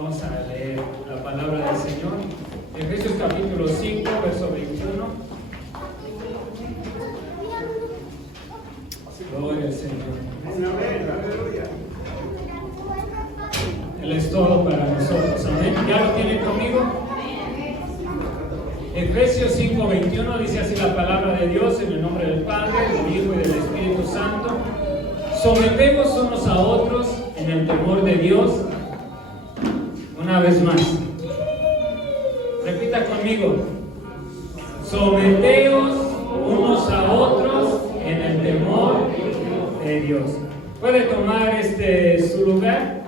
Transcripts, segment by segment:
Vamos a leer la palabra del Señor. Efesios capítulo 5, verso 21. Gloria al Señor. Él es todo para nosotros. Amén. ¿Ya lo tienen conmigo? Efesios 5, 21 dice así la palabra de Dios, en el nombre del Padre, del Hijo y del Espíritu Santo. Sometemos unos a otros en el temor de Dios. Una vez más. Repita conmigo. Someteos unos a otros en el temor de Dios. ¿Puede tomar su lugar?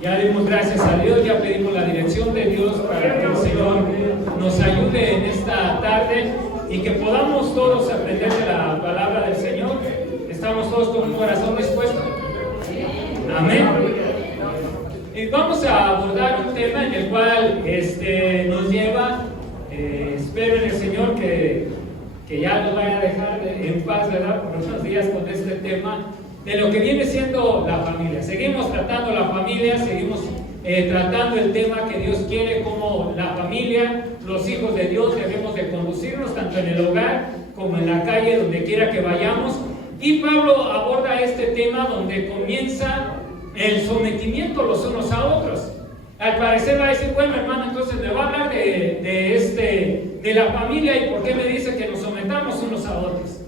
Ya dimos gracias a Dios, ya pedimos la dirección de Dios para que el Señor nos ayude en esta tarde y que podamos todos aprender de la palabra del Señor. ¿Estamos todos con un corazón dispuesto? Amén. Y vamos a abordar un tema en el cual nos lleva, espero en el Señor que ya nos vaya a dejar en paz, ¿verdad? Por unos días con este tema de lo que viene siendo la familia. Seguimos tratando la familia, seguimos tratando el tema que Dios quiere, como la familia, los hijos de Dios debemos de conducirnos tanto en el hogar como en la calle, donde quiera que vayamos. Y Pablo aborda este tema donde comienza el sometimiento los unos a otros. Al parecer va a decir, bueno, hermano, entonces me va a hablar de la familia y por qué me dice que nos sometamos unos a otros.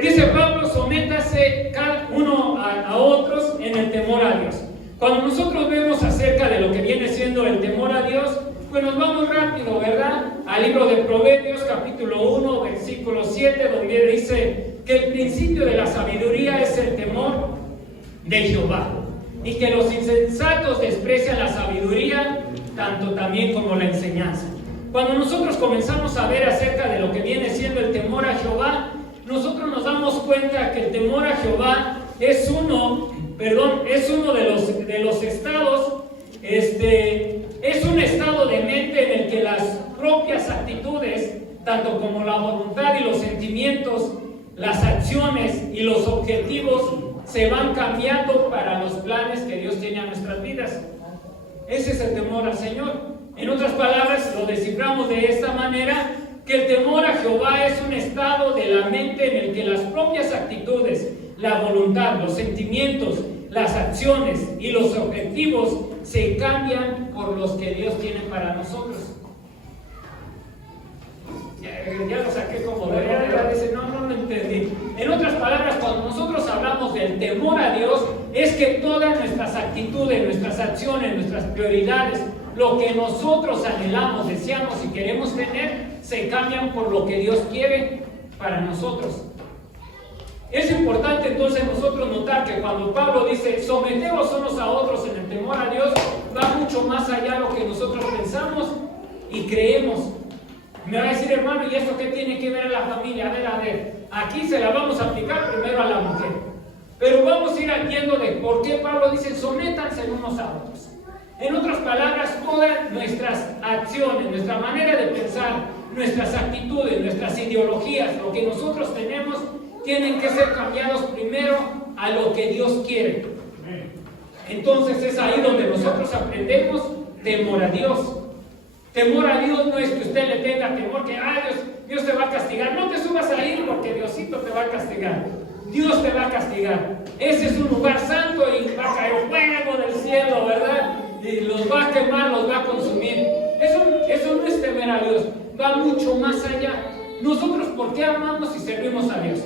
Dice Pablo, sométase cada uno a otros en el temor a Dios. Cuando nosotros vemos acerca de lo que viene siendo el temor a Dios, pues nos vamos rápido, ¿verdad? Al libro de Proverbios, capítulo 1, versículo 7, donde dice que el principio de la sabiduría es el temor de Jehová, y que los insensatos desprecian la sabiduría, tanto también como la enseñanza. Cuando nosotros comenzamos a ver acerca de lo que viene siendo el temor a Jehová, nosotros nos damos cuenta que el temor a Jehová es uno de los estados, es un estado de mente en el que las propias actitudes, tanto como la voluntad y los sentimientos, las acciones y los objetivos se van cambiando para los planes que Dios tiene a nuestras vidas. Ese es el temor al Señor. En otras palabras, lo desciframos de esta manera, que el temor a Jehová es un estado de la mente en el que las propias actitudes, la voluntad, los sentimientos, las acciones y los objetivos se cambian por los que Dios tiene para nosotros. Ya lo saqué como de manera, dice, no entendí. En otras palabras, cuando nosotros hablamos del temor a Dios, es que todas nuestras actitudes, nuestras acciones, nuestras prioridades, lo que nosotros anhelamos, deseamos y queremos tener, se cambian por lo que Dios quiere para nosotros. Es importante entonces nosotros notar que cuando Pablo dice someteos unos a otros en el temor a Dios, va mucho más allá de lo que nosotros pensamos y creemos. Me va a decir, hermano, ¿y esto qué tiene que ver a la familia? A ver, aquí se la vamos a aplicar primero a la mujer. Pero vamos a ir viendo de por qué Pablo dice sométanse unos a otros. En otras palabras, todas nuestras acciones, nuestra manera de pensar, nuestras actitudes, nuestras ideologías, lo que nosotros tenemos, tienen que ser cambiados primero a lo que Dios quiere. Entonces es ahí donde nosotros aprendemos temor a Dios. Temor a Dios no es que usted le tenga temor que Dios te va a castigar. No te subas a ir porque Diosito te va a castigar. Dios te va a castigar. Ese es un lugar santo y va a caer fuego del cielo, ¿verdad? Y los va a quemar, los va a consumir. Eso no es temer a Dios. Va mucho más allá. Nosotros, ¿por qué amamos y servimos a Dios?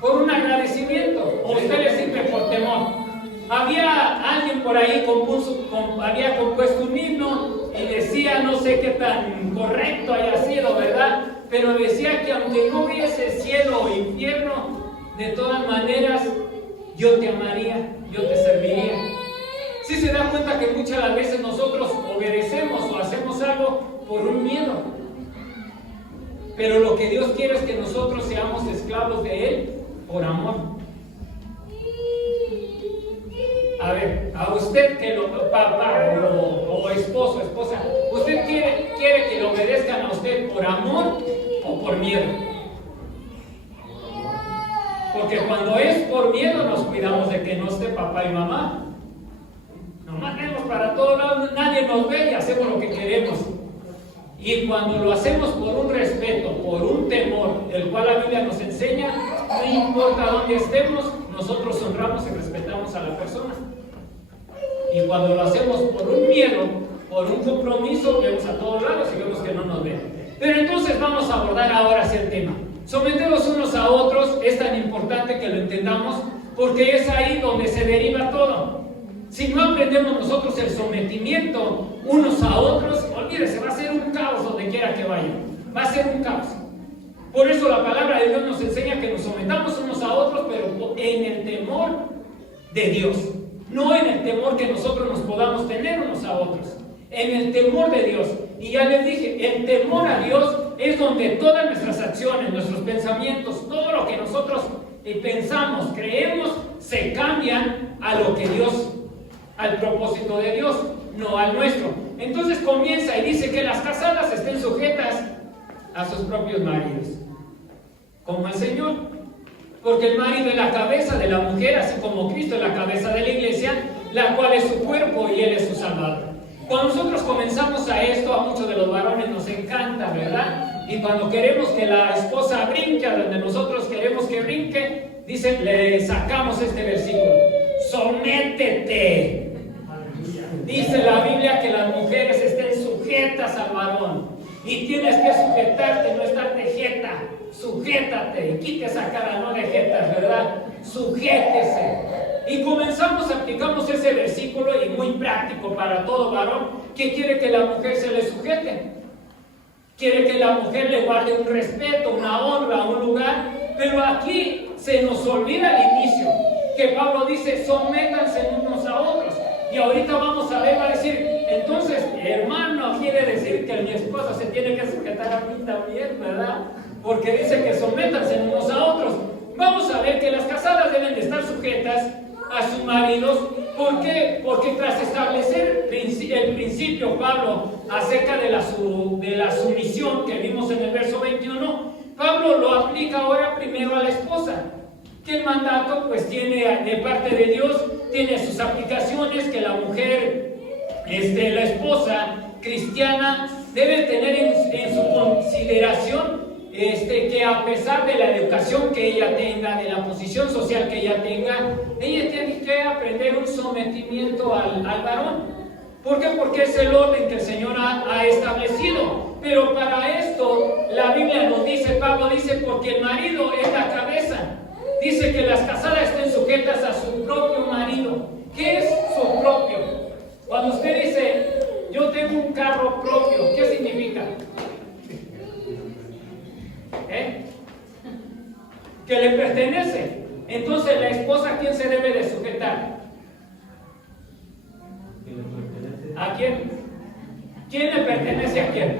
Por un agradecimiento. ¿O usted le sirve por temor? Había alguien por ahí había compuesto un himno y decía, no sé qué tan correcto haya sido, ¿verdad? Pero decía que aunque no hubiese cielo o infierno, de todas maneras yo te amaría, yo te serviría. ¿Sí se da cuenta que muchas de las veces nosotros obedecemos o hacemos algo por un miedo? Pero lo que Dios quiere es que nosotros seamos esclavos de Él por amor. A ver, a usted que papá o esposo, esposa, ¿usted quiere que le obedezcan a usted por amor o por miedo? Porque cuando es por miedo nos cuidamos de que no esté papá y mamá. Nomás vemos para todos lados, nadie nos ve y hacemos lo que queremos. Y cuando lo hacemos por un respeto, por un temor, el cual la Biblia nos enseña, no importa dónde estemos, nosotros honramos y respetamos a la persona. Y cuando lo hacemos por un miedo, por un compromiso, vemos a todos lados y vemos que no nos ven. Pero entonces vamos a abordar ahora ese tema. Someternos unos a otros es tan importante que lo entendamos, porque es ahí donde se deriva todo. Si no aprendemos nosotros el sometimiento unos a otros, olvídese, va a ser un caos donde quiera que vaya. Va a ser un caos. Por eso la palabra de Dios nos enseña que nos sometamos unos a otros, pero en el temor de Dios. No en el temor que nosotros nos podamos tener unos a otros. En el temor de Dios. Y ya les dije, el temor a Dios es donde todas nuestras acciones, nuestros pensamientos, todo lo que nosotros pensamos, creemos, se cambian a lo que Dios, al propósito de Dios, no al nuestro. Entonces comienza y dice que las casadas estén sujetas a sus propios maridos, como el Señor, porque el marido es la cabeza de la mujer, así como Cristo es la cabeza de la iglesia, la cual es su cuerpo y Él es su Salvador. Cuando nosotros comenzamos a esto, a muchos de los varones nos encanta, ¿verdad? Y cuando queremos que la esposa brinque a donde nosotros queremos que brinque, dice, le sacamos este versículo: sométete. Dice la Biblia que las mujeres estén sujetas al varón. Y tienes que sujetarte, no estar de jeta. Sujétate y quite esa cara, no de jetas, ¿verdad? Sujétese. Y comenzamos, aplicamos ese versículo, y muy práctico para todo varón, que quiere que la mujer se le sujete. Quiere que la mujer le guarde un respeto, una honra, un lugar. Pero aquí se nos olvida al inicio, que Pablo dice, sométanse unos a otros. Y ahorita vamos a ver, va a decir, entonces, hermano, quiere decir que mi esposa se tiene que sujetar a mí también, ¿verdad? Porque dice que sométanse unos a otros. Vamos a ver que las casadas deben de estar sujetas a sus maridos. ¿Por qué? Porque tras establecer el principio, Pablo, acerca de la sumisión que vimos en el verso 21, Pablo lo aplica ahora primero a la esposa. Que el mandato pues tiene de parte de Dios, tiene sus aplicaciones, que la mujer, la esposa cristiana debe tener en su consideración que a pesar de la educación que ella tenga, de la posición social que ella tenga, ella tiene que aprender un sometimiento al varón. ¿Por qué? Porque es el orden que el Señor ha establecido. Pero para esto la Biblia nos dice, Pablo dice, porque el marido es la cabeza. Dice que las casadas estén sujetas a su propio marido. ¿Qué es su propio? Cuando usted dice, yo tengo un carro propio, ¿qué significa? Que le pertenece. Entonces, la esposa, ¿a quién se debe de sujetar? ¿A quién? ¿Quién le pertenece a quién?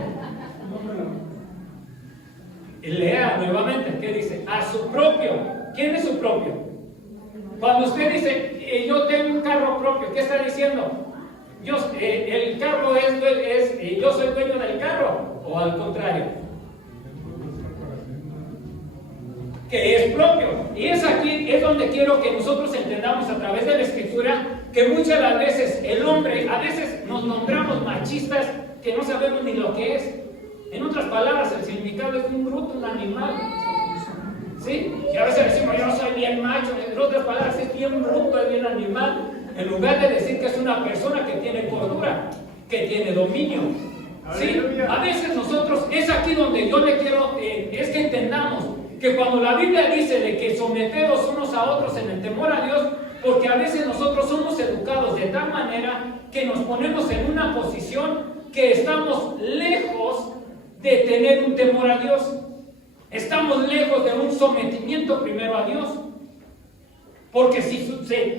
Lea nuevamente, ¿qué dice? A su propio. ¿Quién es su propio? Cuando usted dice, yo tengo un carro propio, ¿qué está diciendo? El carro yo soy dueño del carro, o al contrario, que es propio. Y es aquí, es donde quiero que nosotros entendamos a través de la Escritura, que muchas de las veces el hombre, a veces nos nombramos machistas que no sabemos ni lo que es. En otras palabras, el significado es un bruto, un animal. ¿Sí? Y a veces decimos, yo soy bien macho. En otras palabras, es bien bruto, es bien animal. En lugar de decir que es una persona que tiene cordura, que tiene dominio. ¿Sí? A veces nosotros, es aquí donde yo le quiero, es que entendamos que cuando la Biblia dice de que someteos unos a otros en el temor a Dios, porque a veces nosotros somos educados de tal manera que nos ponemos en una posición que estamos lejos de tener un temor a Dios. Estamos lejos de un sometimiento primero a Dios. Porque si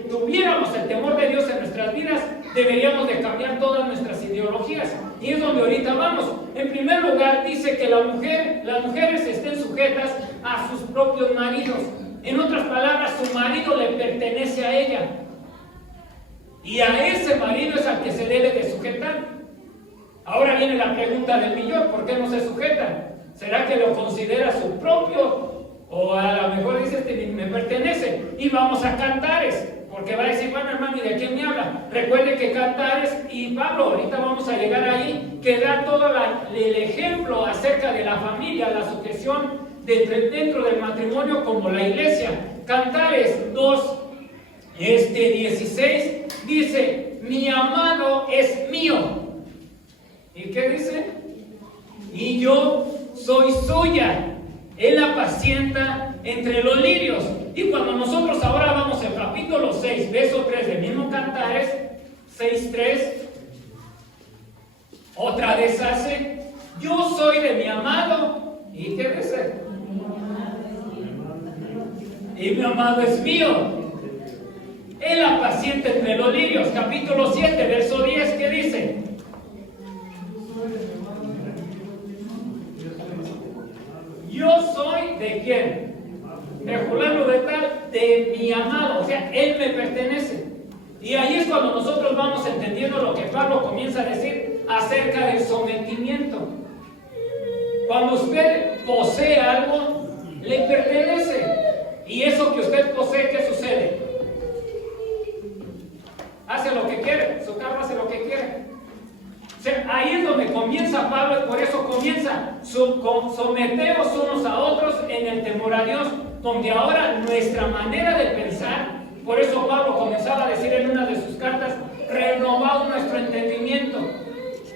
tuviéramos el temor de Dios en nuestras vidas, deberíamos de cambiar todas nuestras ideologías. Y es donde ahorita vamos. En primer lugar, dice que las mujeres estén sujetas a sus propios maridos. En otras palabras, su marido le pertenece a ella. Y a ese marido es al que se debe de sujetar. Ahora viene la pregunta del millón: ¿por qué no se sujetan? ¿Será que lo considera su propio? O a lo mejor dice que me pertenece. Y vamos a Cantares. Porque va a decir, bueno hermano, ¿y de quién me habla? Recuerde que Cantares y Pablo, ahorita vamos a llegar ahí, que da todo el ejemplo acerca de la familia, la sujeción dentro del matrimonio como la iglesia. Cantares 2, 16 dice, mi amado es mío. ¿Y qué dice? Y yo soy suya. Él apacienta entre los lirios. Y cuando nosotros ahora vamos al capítulo 6, verso 3 del mismo Cantares, 6:3, otra vez hace, yo soy de mi amado. ¿Y qué dice? Y mi amado es mío. Él apacienta entre los lirios. Capítulo 7, verso 10, ¿qué dice? Yo soy de quién? De fulano de tal, de mi amado. O sea, él me pertenece. Y ahí es cuando nosotros vamos entendiendo lo que Pablo comienza a decir acerca del sometimiento. Cuando usted posee algo, le pertenece. Y eso que usted posee, ¿qué sucede? Hace lo que quiere, su carro hace lo que quiere. O sea, ahí es donde comienza Pablo, y por eso comienza, someteos unos a otros en el temor a Dios, donde ahora nuestra manera de pensar, por eso Pablo comenzaba a decir en una de sus cartas, renovad nuestro entendimiento,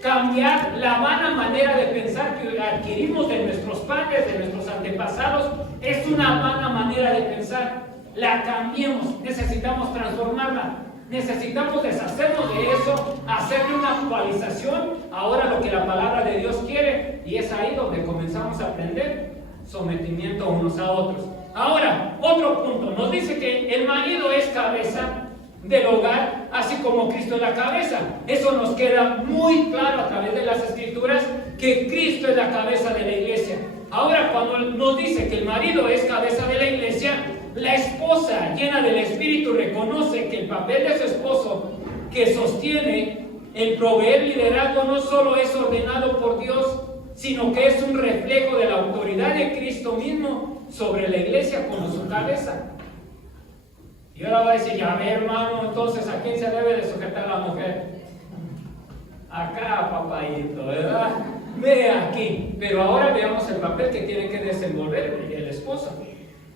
cambiar la vana manera de pensar que adquirimos de nuestros padres, de nuestros antepasados, es una vana manera de pensar, la cambiemos, necesitamos transformarla. Necesitamos deshacernos de eso, hacerle una actualización ahora lo que la palabra de Dios quiere, y es ahí donde comenzamos a aprender sometimiento unos a otros. Ahora, otro punto, nos dice que el marido es cabeza del hogar, así como Cristo es la cabeza. Eso nos queda muy claro a través de las Escrituras, que Cristo es la cabeza de la iglesia. Ahora, cuando nos dice que el marido es cabeza de la iglesia, la esposa llena del Espíritu reconoce que el papel de su esposo, que sostiene el proveer liderazgo, no solo es ordenado por Dios, sino que es un reflejo de la autoridad de Cristo mismo sobre la iglesia como su cabeza. Y ahora va a decir, ya ve hermano, entonces ¿a quién se debe de sujetar la mujer? Acá, papayito, ¿verdad? Ve aquí. Pero ahora veamos el papel que tiene que desenvolver el esposo.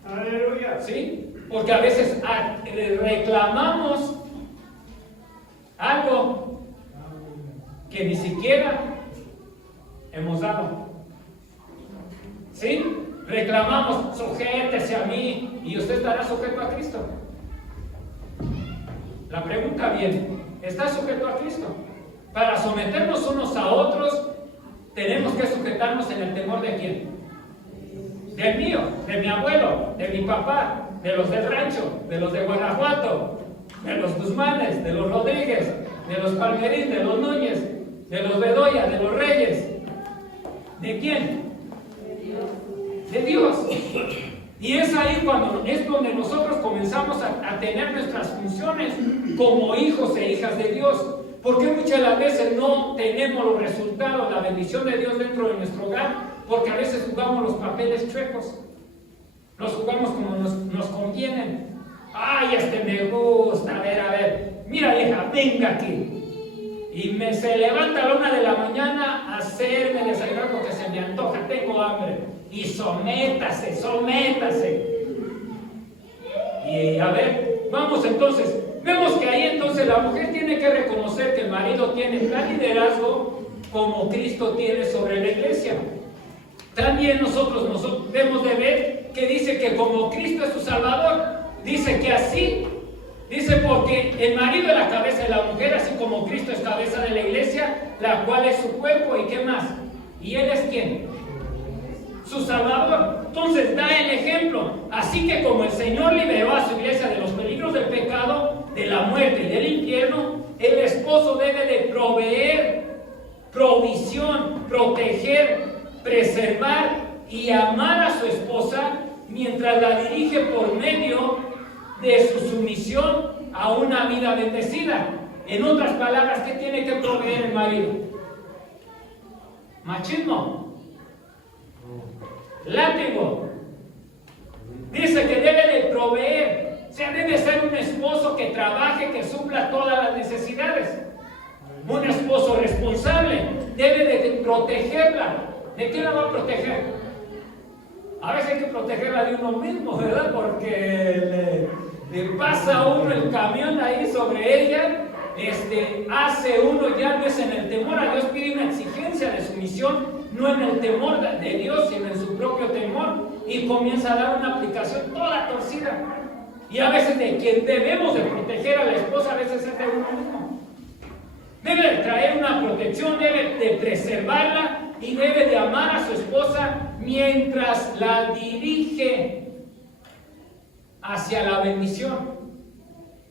Aleluya. ¿Sí? Porque a veces reclamamos algo que ni siquiera hemos dado. ¿Sí? Reclamamos, sujétese a mí, y usted estará sujeto a Cristo. La pregunta viene, ¿está sujeto a Cristo? Para someternos unos a otros, tenemos que sujetarnos en el temor de ¿quién? Del mío, de mi abuelo, de mi papá, de los del rancho, de los de Guanajuato, de los Guzmanes, de los Rodríguez, de los Palmerín, de los Núñez, de los Bedoya, de los Reyes. ¿De quién? De Dios. Y es ahí donde nosotros comenzamos a tener nuestras funciones como hijos e hijas de Dios. Porque muchas de las veces no tenemos los resultados, la bendición de Dios dentro de nuestro hogar, porque a veces jugamos los papeles chuecos, los jugamos como nos convienen. Ay, me gusta, a ver, mira vieja, venga aquí. Y se levanta a la 1 de la mañana a hacerme desayunar porque se me antoja, tengo hambre. Y sométase. Y a ver, vamos entonces, vemos que ahí entonces la mujer tiene que reconocer que el marido tiene tal liderazgo como Cristo tiene sobre la iglesia. También nosotros debemos de ver que dice que como Cristo es su Salvador, dice que así, dice porque el marido es la cabeza de la mujer, así como Cristo es cabeza de la iglesia, la cual es su cuerpo, ¿y qué más? ¿Y él es quién? Su Salvador. Entonces da el ejemplo, así que como el Señor liberó a su iglesia de los peligros del pecado, de la muerte y del infierno, el esposo debe de proveer provisión, proteger, preservar y amar a su esposa mientras la dirige por medio de su sumisión a una vida bendecida. En otras palabras, ¿qué tiene que proveer el marido? Machismo, látigo. Dice que debe de proveer O sea, debe ser un esposo que trabaje, que supla todas las necesidades. Un esposo responsable debe de protegerla. ¿De qué la va a proteger? A veces hay que protegerla de uno mismo, ¿verdad? Porque le pasa a uno el camión ahí sobre ella. Hace uno ya no es en el temor a Dios, pide una exigencia de sumisión, no en el temor de Dios, sino en su propio temor, y comienza a dar una aplicación toda torcida. Y a veces de quien debemos de proteger a la esposa, a veces es de uno mismo. Debe de traer una protección, debe de preservarla y debe de amar a su esposa mientras la dirige hacia la bendición.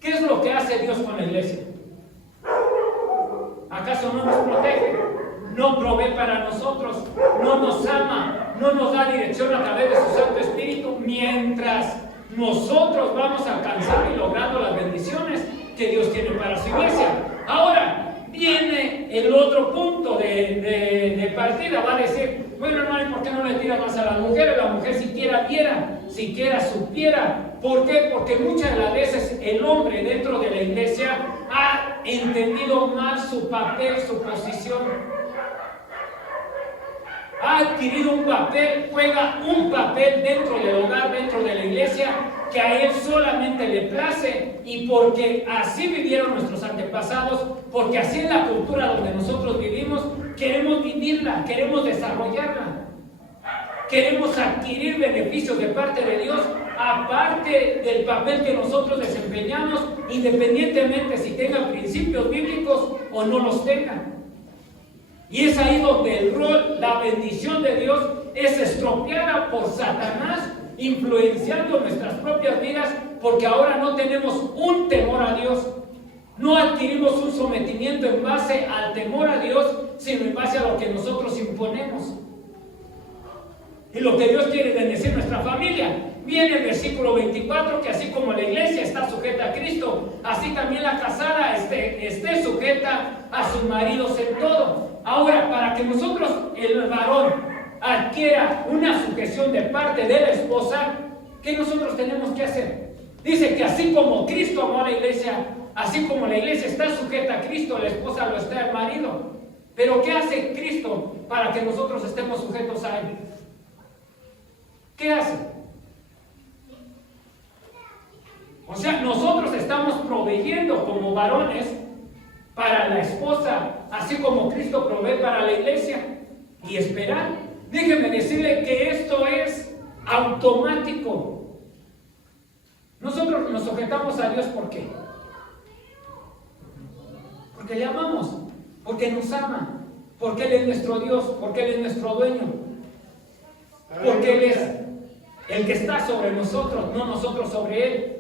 ¿Qué es lo que hace Dios con la iglesia? ¿Acaso no nos protege? ¿No provee para nosotros? ¿No nos ama? ¿No nos da dirección a través de su Santo Espíritu? Mientras nosotros vamos alcanzando y logrando las bendiciones que Dios tiene para su iglesia. Ahora viene el otro punto de partida. Va a decir, bueno, hermano, ¿por qué no le tira más a las mujeres? La mujer siquiera viera, siquiera supiera. ¿Por qué? Porque muchas de las veces el hombre dentro de la iglesia ha entendido mal su papel, su posición. Ha adquirido un papel, juega un papel dentro del hogar, dentro de la iglesia, que a él solamente le place, y porque así vivieron nuestros antepasados, porque así es la cultura donde nosotros vivimos, queremos vivirla, queremos desarrollarla, queremos adquirir beneficios de parte de Dios, aparte del papel que nosotros desempeñamos, independientemente si tenga principios bíblicos o no los tenga. Y es ahí donde el rol, la bendición de Dios es estropeada por Satanás, influenciando nuestras propias vidas, porque ahora no tenemos un temor a Dios. No adquirimos un sometimiento en base al temor a Dios, sino en base a lo que nosotros imponemos. Y lo que Dios quiere bendecir nuestra familia. Viene el versículo 24, que así como la iglesia está sujeta a Cristo, así también la casada esté sujeta a sus maridos en todo. Ahora, para que nosotros, el varón, adquiera una sujeción de parte de la esposa, ¿qué nosotros tenemos que hacer? Dice que así como Cristo amó a la iglesia, así como la iglesia está sujeta a Cristo, la esposa lo está al marido. Pero ¿qué hace Cristo para que nosotros estemos sujetos a Él? ¿Qué hace? O sea, nosotros estamos proveyendo como varones para la esposa, así como Cristo provee para la iglesia, y esperar. Déjeme decirle que esto es automático. Nosotros nos sujetamos a Dios, ¿por qué? Porque le amamos, porque nos ama, porque Él es nuestro Dios, porque Él es nuestro dueño, porque Él es el que está sobre nosotros, no nosotros sobre Él.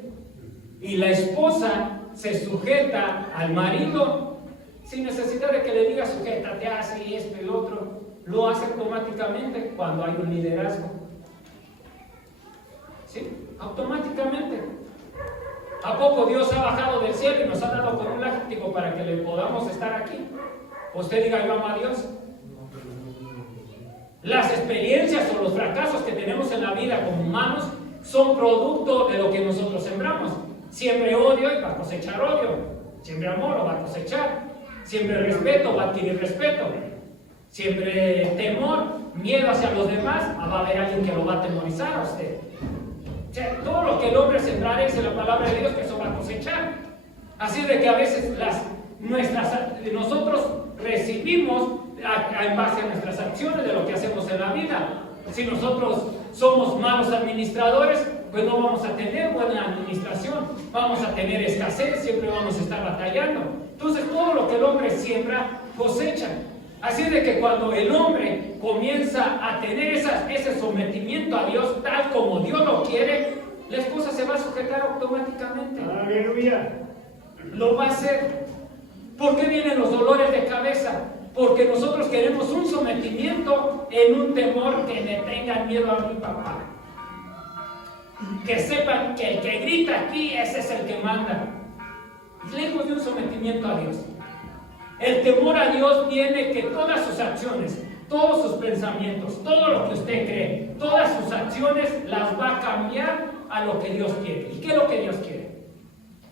Y la esposa se sujeta al marido sin necesidad de que le diga sujétate, así, esto y lo otro. Lo hace automáticamente cuando hay un liderazgo. ¿Sí? Automáticamente. ¿A poco Dios ha bajado del cielo y nos ha dado con un látigo para que le podamos estar aquí? Usted diga, yo amo a Dios. Las experiencias o los fracasos que tenemos en la vida como humanos son producto de lo que nosotros sembramos. Siempre odio y va a cosechar odio. Siempre amor lo va a cosechar. Siempre respeto va a adquirir respeto. Siempre temor, miedo hacia los demás, va a haber alguien que lo va a atemorizar a usted. O sea, todo lo que el hombre sembrar es en la palabra de Dios, que eso va a cosechar. Así de que a veces nosotros recibimos en base a nuestras acciones de lo que hacemos en la vida. Si nosotros somos malos administradores, pues no vamos a tener buena administración, vamos a tener escasez, siempre vamos a estar batallando. Entonces todo lo que el hombre siembra, cosecha. Así de que cuando el hombre comienza a tener ese sometimiento a Dios tal como Dios lo quiere, la esposa se va a sujetar automáticamente. Aleluya. Lo va a hacer. ¿Por qué vienen los dolores de cabeza? Porque nosotros queremos un sometimiento en un temor que le tengan miedo a mi papá. Que sepan que el que grita aquí, ese es el que manda. Lejos de un sometimiento a Dios. El temor a Dios viene que todas sus acciones, todos sus pensamientos, todo lo que usted cree, todas sus acciones las va a cambiar a lo que Dios quiere. ¿Y qué es lo que Dios quiere?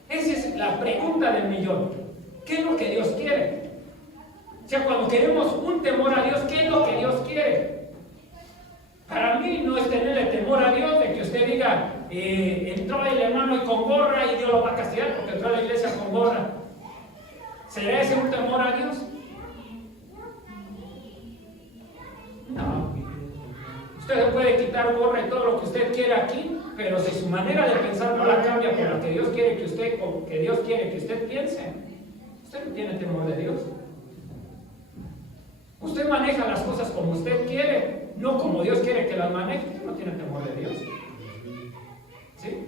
Esa es la pregunta del millón. ¿Qué es lo que Dios quiere? O sea, cuando queremos un temor a Dios, ¿qué es lo que Dios quiere? Para mí no es tenerle temor a Dios de que usted diga, entró el hermano y con gorra y Dios lo va a castigar porque entró a la iglesia con gorra. ¿Será ese un temor a Dios? No. Usted puede quitar gorra y todo lo que usted quiera aquí, pero si su manera de pensar no la cambia por lo que Dios quiere que usted piense, usted no tiene temor de Dios. Usted maneja las cosas como usted quiere, no como Dios quiere que las maneje. Usted no tiene temor de Dios. ¿Sí?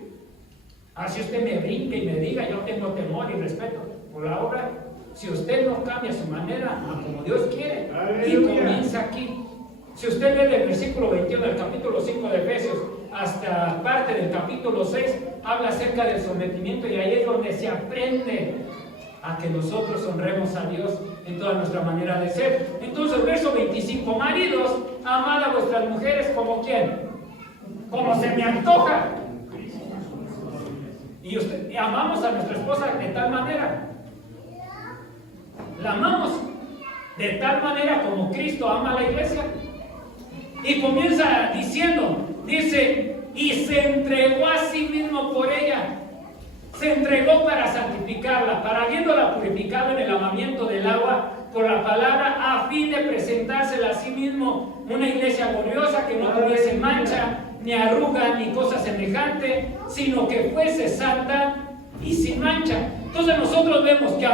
Así usted me brinque y me diga, yo tengo temor y respeto por la obra. Si usted no cambia su manera a como Dios quiere, y comienza aquí. Si usted lee del versículo 21 del capítulo 5 de Efesios hasta parte del capítulo 6, habla acerca del sometimiento, y ahí es donde se aprende a que nosotros honremos a Dios en toda nuestra manera de ser. Entonces, verso 25, maridos, amad a vuestras mujeres como ¿quién? Como se me antoja. Y amamos a nuestra esposa de tal manera. La amamos de tal manera como Cristo ama a la iglesia. Y comienza diciendo, dice, y se entregó a sí mismo por ella. Se entregó para santificarla, para habiéndola purificado en el lavamiento del agua por la palabra, a fin de presentársela a sí mismo una iglesia gloriosa, que no tuviese mancha, ni arruga, ni cosa semejante, sino que fuese santa y sin mancha. Entonces nosotros vemos que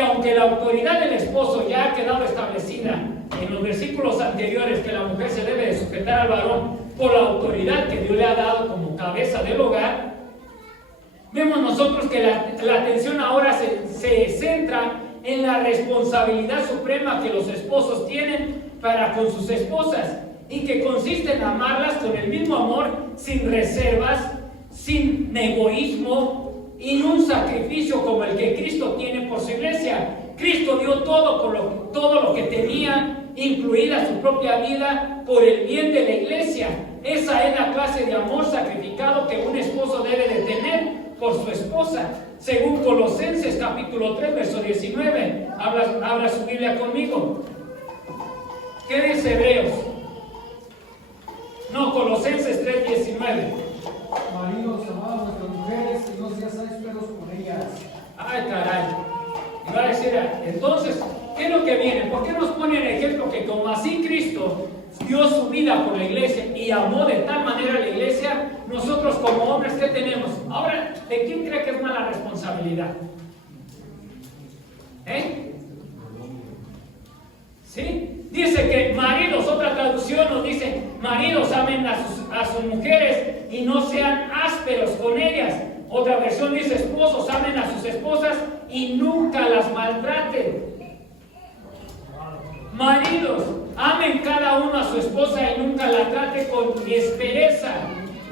aunque la autoridad del esposo ya ha quedado establecida en los versículos anteriores, que la mujer se debe de sujetar al varón por la autoridad que Dios le ha dado como cabeza del hogar, vemos nosotros que la atención ahora se centra en la responsabilidad suprema que los esposos tienen para con sus esposas, y que consiste en amarlas con el mismo amor, sin reservas, sin egoísmo, y un sacrificio como el que Cristo tiene por su iglesia. Cristo dio todo lo que tenía, incluida su propia vida, por el bien de la iglesia. Esa es la clase de amor sacrificado que un esposo debe de tener por su esposa. Según Colosenses capítulo 3, verso 19. Habla su Biblia conmigo. ¿Qué dice Hebreos? No, Colosenses 3, 19. Maridos, amad a vuestras mujeres y no seáis ásperos con ellas. Ay, caray. Y va a decir, entonces, ¿qué es lo que viene? ¿Por qué nos pone el ejemplo que como así Cristo dio su vida por la iglesia y amó de tal manera a la iglesia, nosotros como hombres, ¿qué tenemos? Ahora, ¿de quién cree que es mala responsabilidad? ¿Sí? Dice que maridos, otra traducción nos dice, maridos amen a sus mujeres y no sean ásperos con ellas. Otra versión dice, esposos amen a sus esposas y nunca las maltraten. Maridos, amen cada uno a su esposa y nunca la trate con aspereza.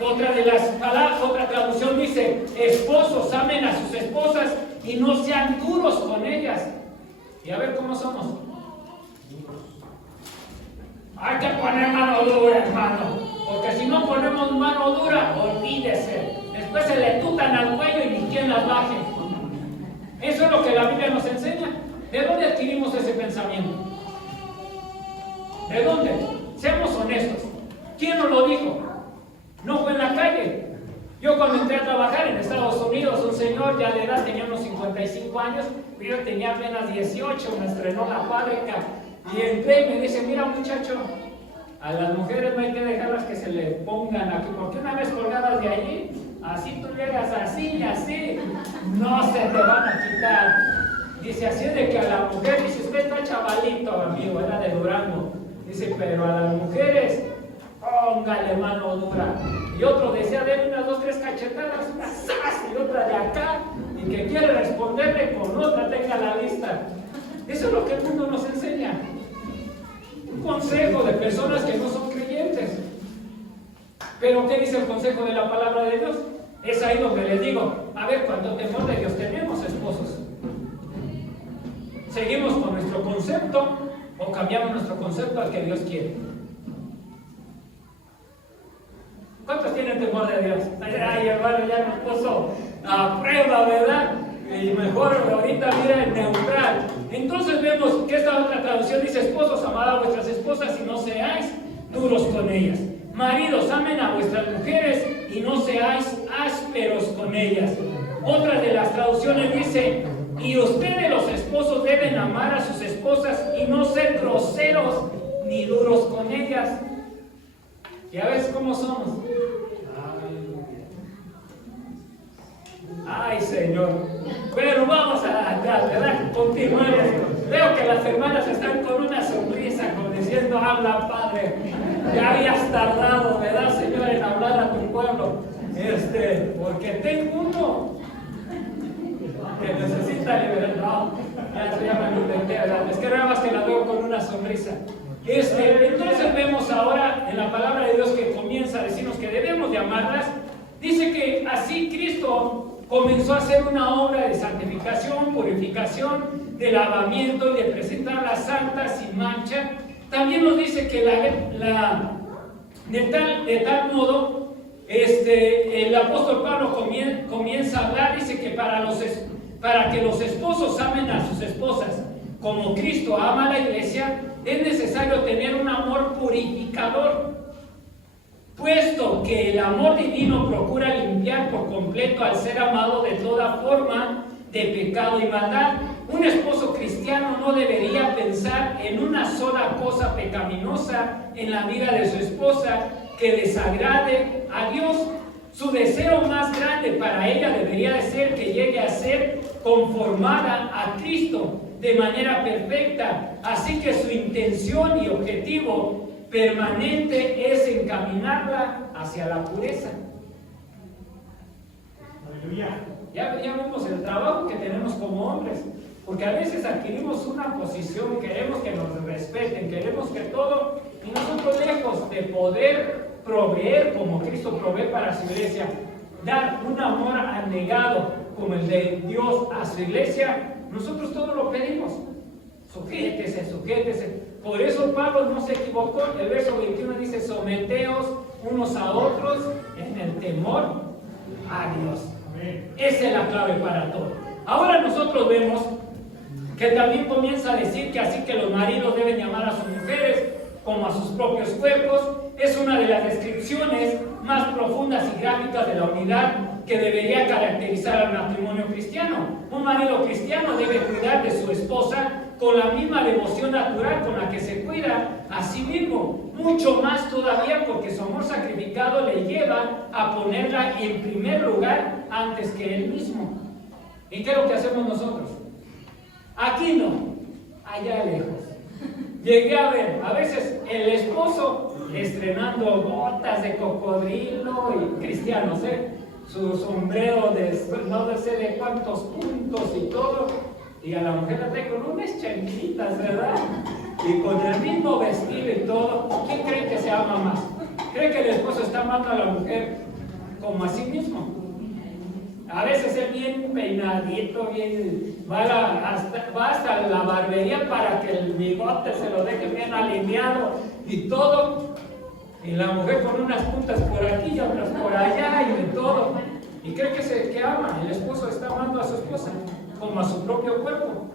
Otra traducción dice, esposos amen a sus esposas y no sean duros con ellas. Y a ver cómo somos. Hay que poner mano dura, hermano, porque si no ponemos mano dura, olvídese. Después se le tutan al cuello y ni quien las baje. Eso es lo que la Biblia nos enseña. ¿De dónde adquirimos ese pensamiento? ¿De dónde? Seamos honestos. ¿Quién nos lo dijo? No fue en la calle. Yo cuando entré a trabajar en Estados Unidos, un señor ya de edad tenía unos 55 años, pero yo tenía apenas 18, me estrenó la fábrica. Y entré y me dice, mira muchacho, a las mujeres no hay que dejarlas que se le pongan aquí, porque una vez colgadas de allí, así tú llegas así y así, no se te van a quitar. Dice, así es de que a la mujer, dice, usted está chavalito, amigo, era de Durango. Dice, pero a las mujeres, póngale mano dura. Y otro decía, denle unas 2, 3 cachetadas, una ¡zas! Y otra de acá, y que quiere responderle con otra, tenga la lista. Eso es lo que el mundo nos enseña. Un consejo de personas que no son creyentes. Pero ¿qué dice el consejo de la palabra de Dios? Es ahí donde les digo, a ver cuánto temor de Dios tenemos, esposos. ¿Seguimos con nuestro concepto o cambiamos nuestro concepto al que Dios quiere? ¿Cuántos tienen temor de Dios? Ay, hermano, ya me puso a prueba, ¿verdad? Y mejor ahorita mira el neutral. Entonces vemos que esta otra traducción dice: esposos, amad a vuestras esposas y no seáis duros con ellas. Maridos, amen a vuestras mujeres y no seáis ásperos con ellas. Otra de las traducciones dice: y ustedes los esposos deben amar a sus esposas y no ser groseros ni duros con ellas. ¿Ya ves cómo somos? Ay, Señor. Pero vamos atrás, ¿verdad? Continuemos. Veo que las hermanas están con una sonrisa, como diciendo: habla, Padre. Ya habías tardado, ¿verdad, Señor, en hablar a tu pueblo? Porque tengo uno que necesita liberar. No, ya me lo inventé, ¿verdad? Es que nada más que la veo con una sonrisa. Entonces vemos ahora en la palabra de Dios que comienza a decirnos que debemos de amarlas. Dice que así Cristo comenzó a hacer una obra de santificación, purificación, de lavamiento y de presentarlas santas sin mancha. También nos dice que de tal modo el apóstol Pablo comienza a hablar. Dice que para que los esposos amen a sus esposas como Cristo ama a la iglesia, es necesario tener un amor purificador, puesto que el amor divino procura limpiar por completo al ser amado de toda forma de pecado y maldad. Un esposo cristiano no debería pensar en una sola cosa pecaminosa en la vida de su esposa que desagrade a Dios. Su deseo más grande para ella debería de ser que llegue a ser conformada a Cristo de manera perfecta. Así que su intención y objetivo permanente es encaminarla hacia la pureza. Aleluya. Ya vemos el trabajo que tenemos como hombres, porque a veces adquirimos una posición, queremos que nos respeten, queremos que todo, y nosotros lejos de poder proveer como Cristo provee para su iglesia, dar un amor anegado como el de Dios a su iglesia, nosotros todo lo pedimos. Sujétese, sujétese. Por eso Pablo no se equivocó. El verso 21 dice: someteos unos a otros en el temor a Dios. Esa es la clave para todo. Ahora nosotros vemos que también comienza a decir que así que los maridos deben llamar a sus mujeres como a sus propios cuerpos. Es una de las descripciones más profundas y gráficas de la unidad que debería caracterizar al matrimonio cristiano. Un marido cristiano debe cuidar de su esposa con la misma devoción natural con la que se cuida a sí mismo, mucho más todavía porque su amor sacrificado le lleva a ponerla en primer lugar antes que él mismo. ¿Y qué es lo que hacemos nosotros? Aquí no, allá lejos. Llegué a ver, a veces el esposo estrenando botas de cocodrilo y cristianos, su sombrero de no sé de cuántos puntos y todo, y a la mujer la trae con unas chanquitas, ¿verdad? Y con el mismo vestido y todo. ¿Quién cree que se ama más? ¿Cree que el esposo está amando a la mujer como a sí mismo? A veces es bien peinadito, va hasta la barbería para que el bigote se lo deje bien alineado y todo. Y la mujer con unas puntas por aquí y otras por allá y de todo. ¿Y cree que ama? El esposo está amando a su esposa como a su propio cuerpo.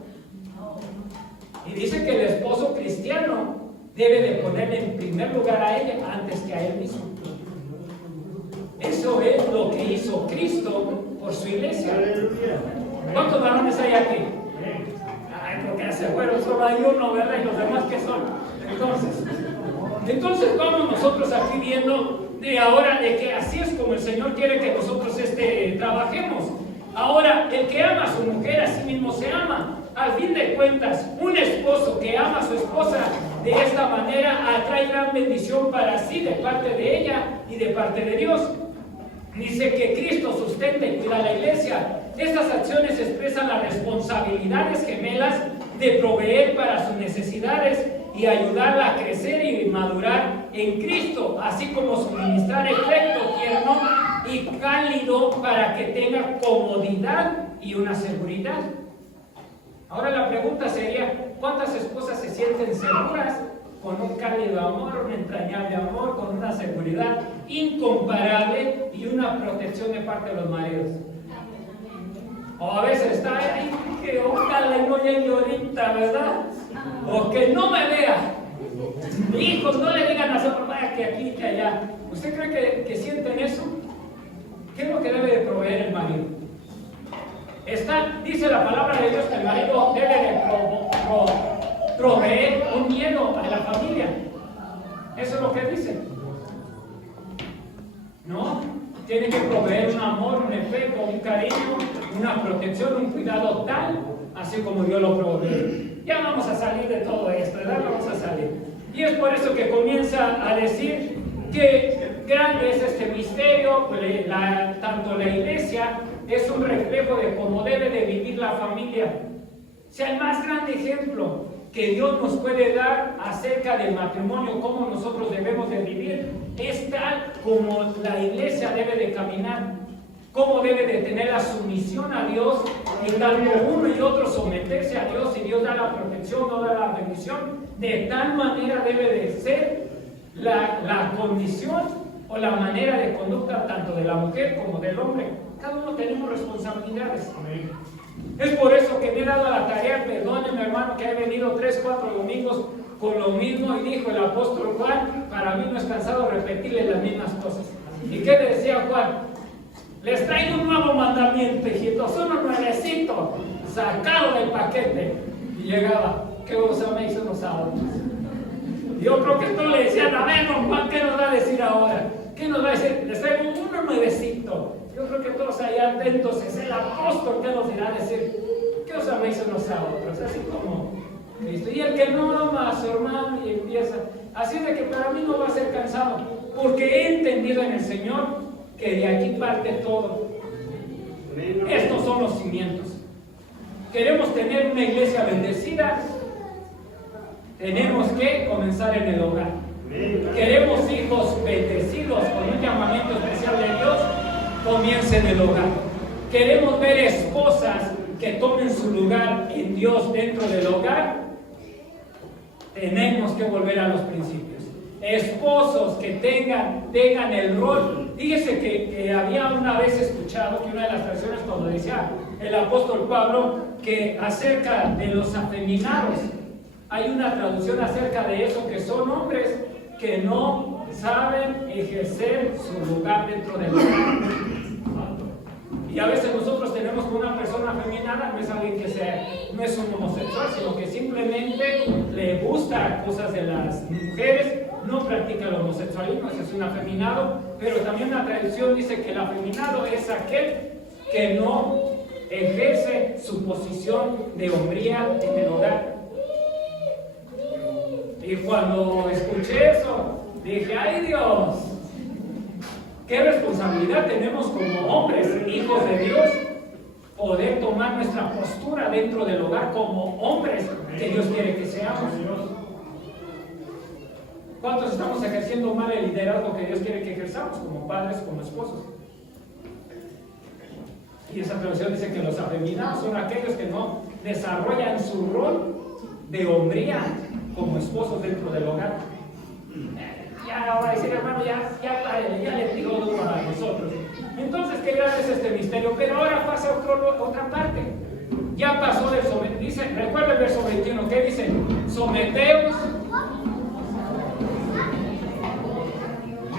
Y dice que el esposo cristiano debe de ponerle en primer lugar a ella antes que a él mismo. Eso es lo que hizo Cristo por su iglesia. ¿Cuántos varones hay aquí? Ay, porque hace bueno, solo hay uno, ¿verdad? Y los demás, ¿qué son? Entonces vamos nosotros aquí viendo de ahora de que así es como el Señor quiere que nosotros trabajemos. Ahora, el que ama a su mujer a sí mismo se ama. Al fin de cuentas, un esposo que ama a su esposa de esta manera atrae gran bendición para sí de parte de ella y de parte de Dios. Dice que Cristo sustenta y cuida a la iglesia. Estas acciones expresan las responsabilidades gemelas de proveer para sus necesidades y ayudarla a crecer y madurar en Cristo, así como suministrar afecto tierno y cálido para que tenga comodidad y una seguridad. Ahora la pregunta sería: ¿cuántas esposas se sienten seguras con un cálido amor, un entrañable amor, con una seguridad incomparable y una protección de parte de los maridos? O a veces está ahí, que ojalá y no llegue ahorita, ¿verdad? O que no me vea. Hijos, no le digan a su papá que aquí, que allá. ¿Usted cree que sienten eso? ¿Qué es lo que debe de proveer el marido? Dice la palabra de Dios que el marido debe de proveer un miedo a la familia. Eso es lo que dice. ¿No? Tiene que proveer un amor, un afecto, un cariño, una protección, un cuidado tal, así como Dios lo provee. Ya vamos a salir de todo esto, ¿verdad? Vamos a salir. Y es por eso que comienza a decir que grande es este misterio, tanto la iglesia es un reflejo de cómo debe de vivir la familia. O sea, el más grande ejemplo que Dios nos puede dar acerca del matrimonio, cómo nosotros debemos de vivir, es tal como la iglesia debe de caminar, cómo debe de tener la sumisión a Dios, y tanto uno y otro someterse a Dios, y Dios da la protección, no da la bendición. De tal manera debe de ser la condición o la manera de conducta tanto de la mujer como del hombre. Cada uno tenemos responsabilidades. Es por eso que me he dado la tarea, perdónenme hermano, que he venido 3, 4 domingos con lo mismo, y dijo el apóstol Juan, para mí no es cansado repetirle las mismas cosas. ¿Y qué decía Juan? Les traigo un nuevo mandamiento, hijitos, uno nuevecito, sacado del paquete. Y llegaba, ¿qué cosa me hizo los sábados? Yo creo que todos le decían, a ver, don Juan, ¿qué nos va a decir ahora? ¿Qué nos va a decir? Les traigo uno nuevecito. Yo creo que todos allá atentos, es el apóstol que nos irá a decir, ¿qué os habéis en los otros? Así como Cristo. Y el que no ama a su hermano y empieza. Así de que para mí no va a ser cansado, porque he entendido en el Señor que de aquí parte todo. Estos son los cimientos. Queremos tener una iglesia bendecida, tenemos que comenzar en el hogar. Queremos hijos bendecidos con un llamamiento especial de Dios, comienza en el hogar. Queremos ver esposas que tomen su lugar en Dios dentro del hogar, tenemos que volver a los principios. Esposos que tengan el rol. Fíjese que había una vez escuchado que una de las versiones, cuando decía el apóstol Pablo que acerca de los afeminados, hay una traducción acerca de eso, que son hombres que no saben ejercer su lugar dentro del hogar. Y a veces nosotros tenemos con una persona afeminada, no es alguien que no es un homosexual, sino que simplemente le gusta cosas de las mujeres, no practica el homosexualismo, ese es un afeminado. Pero también la tradición dice que el afeminado es aquel que no ejerce su posición de hombría en el hogar. Y cuando escuché eso, dije, ¡ay Dios! ¿Qué responsabilidad tenemos como hombres, hijos de Dios, poder tomar nuestra postura dentro del hogar como hombres que Dios quiere que seamos? ¿Cuántos estamos ejerciendo mal el liderazgo que Dios quiere que ejerzamos como padres, como esposos? Y esa traducción dice que los afeminados son aquellos que no desarrollan su rol de hombría como esposos dentro del hogar. Ya ahora decir, hermano, ya le digo duro a nosotros. Entonces, qué grande es este misterio. Pero ahora pasa otra parte. Ya pasó del someter. Dice, recuerda el verso 21, ¿qué dice? Someteos.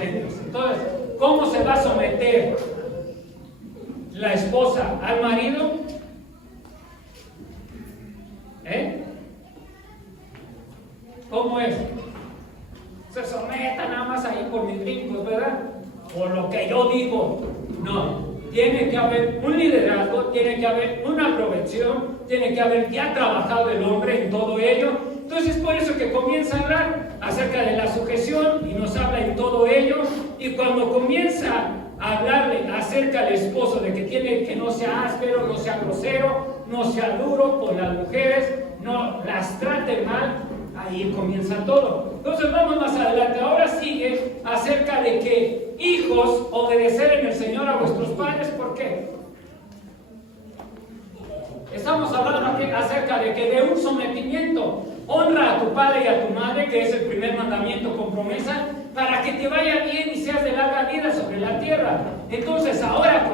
Entonces, ¿cómo se va a someter la esposa al marido? ¿Cómo es? Se someta nada más ahí por mis brincos, ¿verdad? Por lo que yo digo. No, tiene que haber un liderazgo, tiene que haber una provección, tiene que haber ya trabajado el hombre en todo ello. Entonces por eso que comienza a hablar acerca de la sujeción y nos habla en todo ello. Y cuando comienza a hablarle acerca del esposo, de que tiene que no sea áspero, no sea grosero, no sea duro con las mujeres, no las trate mal, ahí comienza todo. Entonces vamos más adelante. Ahora sigue acerca de que hijos, obedecer en el Señor a vuestros padres. ¿Por qué? Estamos hablando aquí acerca de que de un sometimiento. Honra a tu padre y a tu madre, que es el primer mandamiento con promesa, para que te vaya bien y seas de larga vida sobre la tierra. Entonces ahora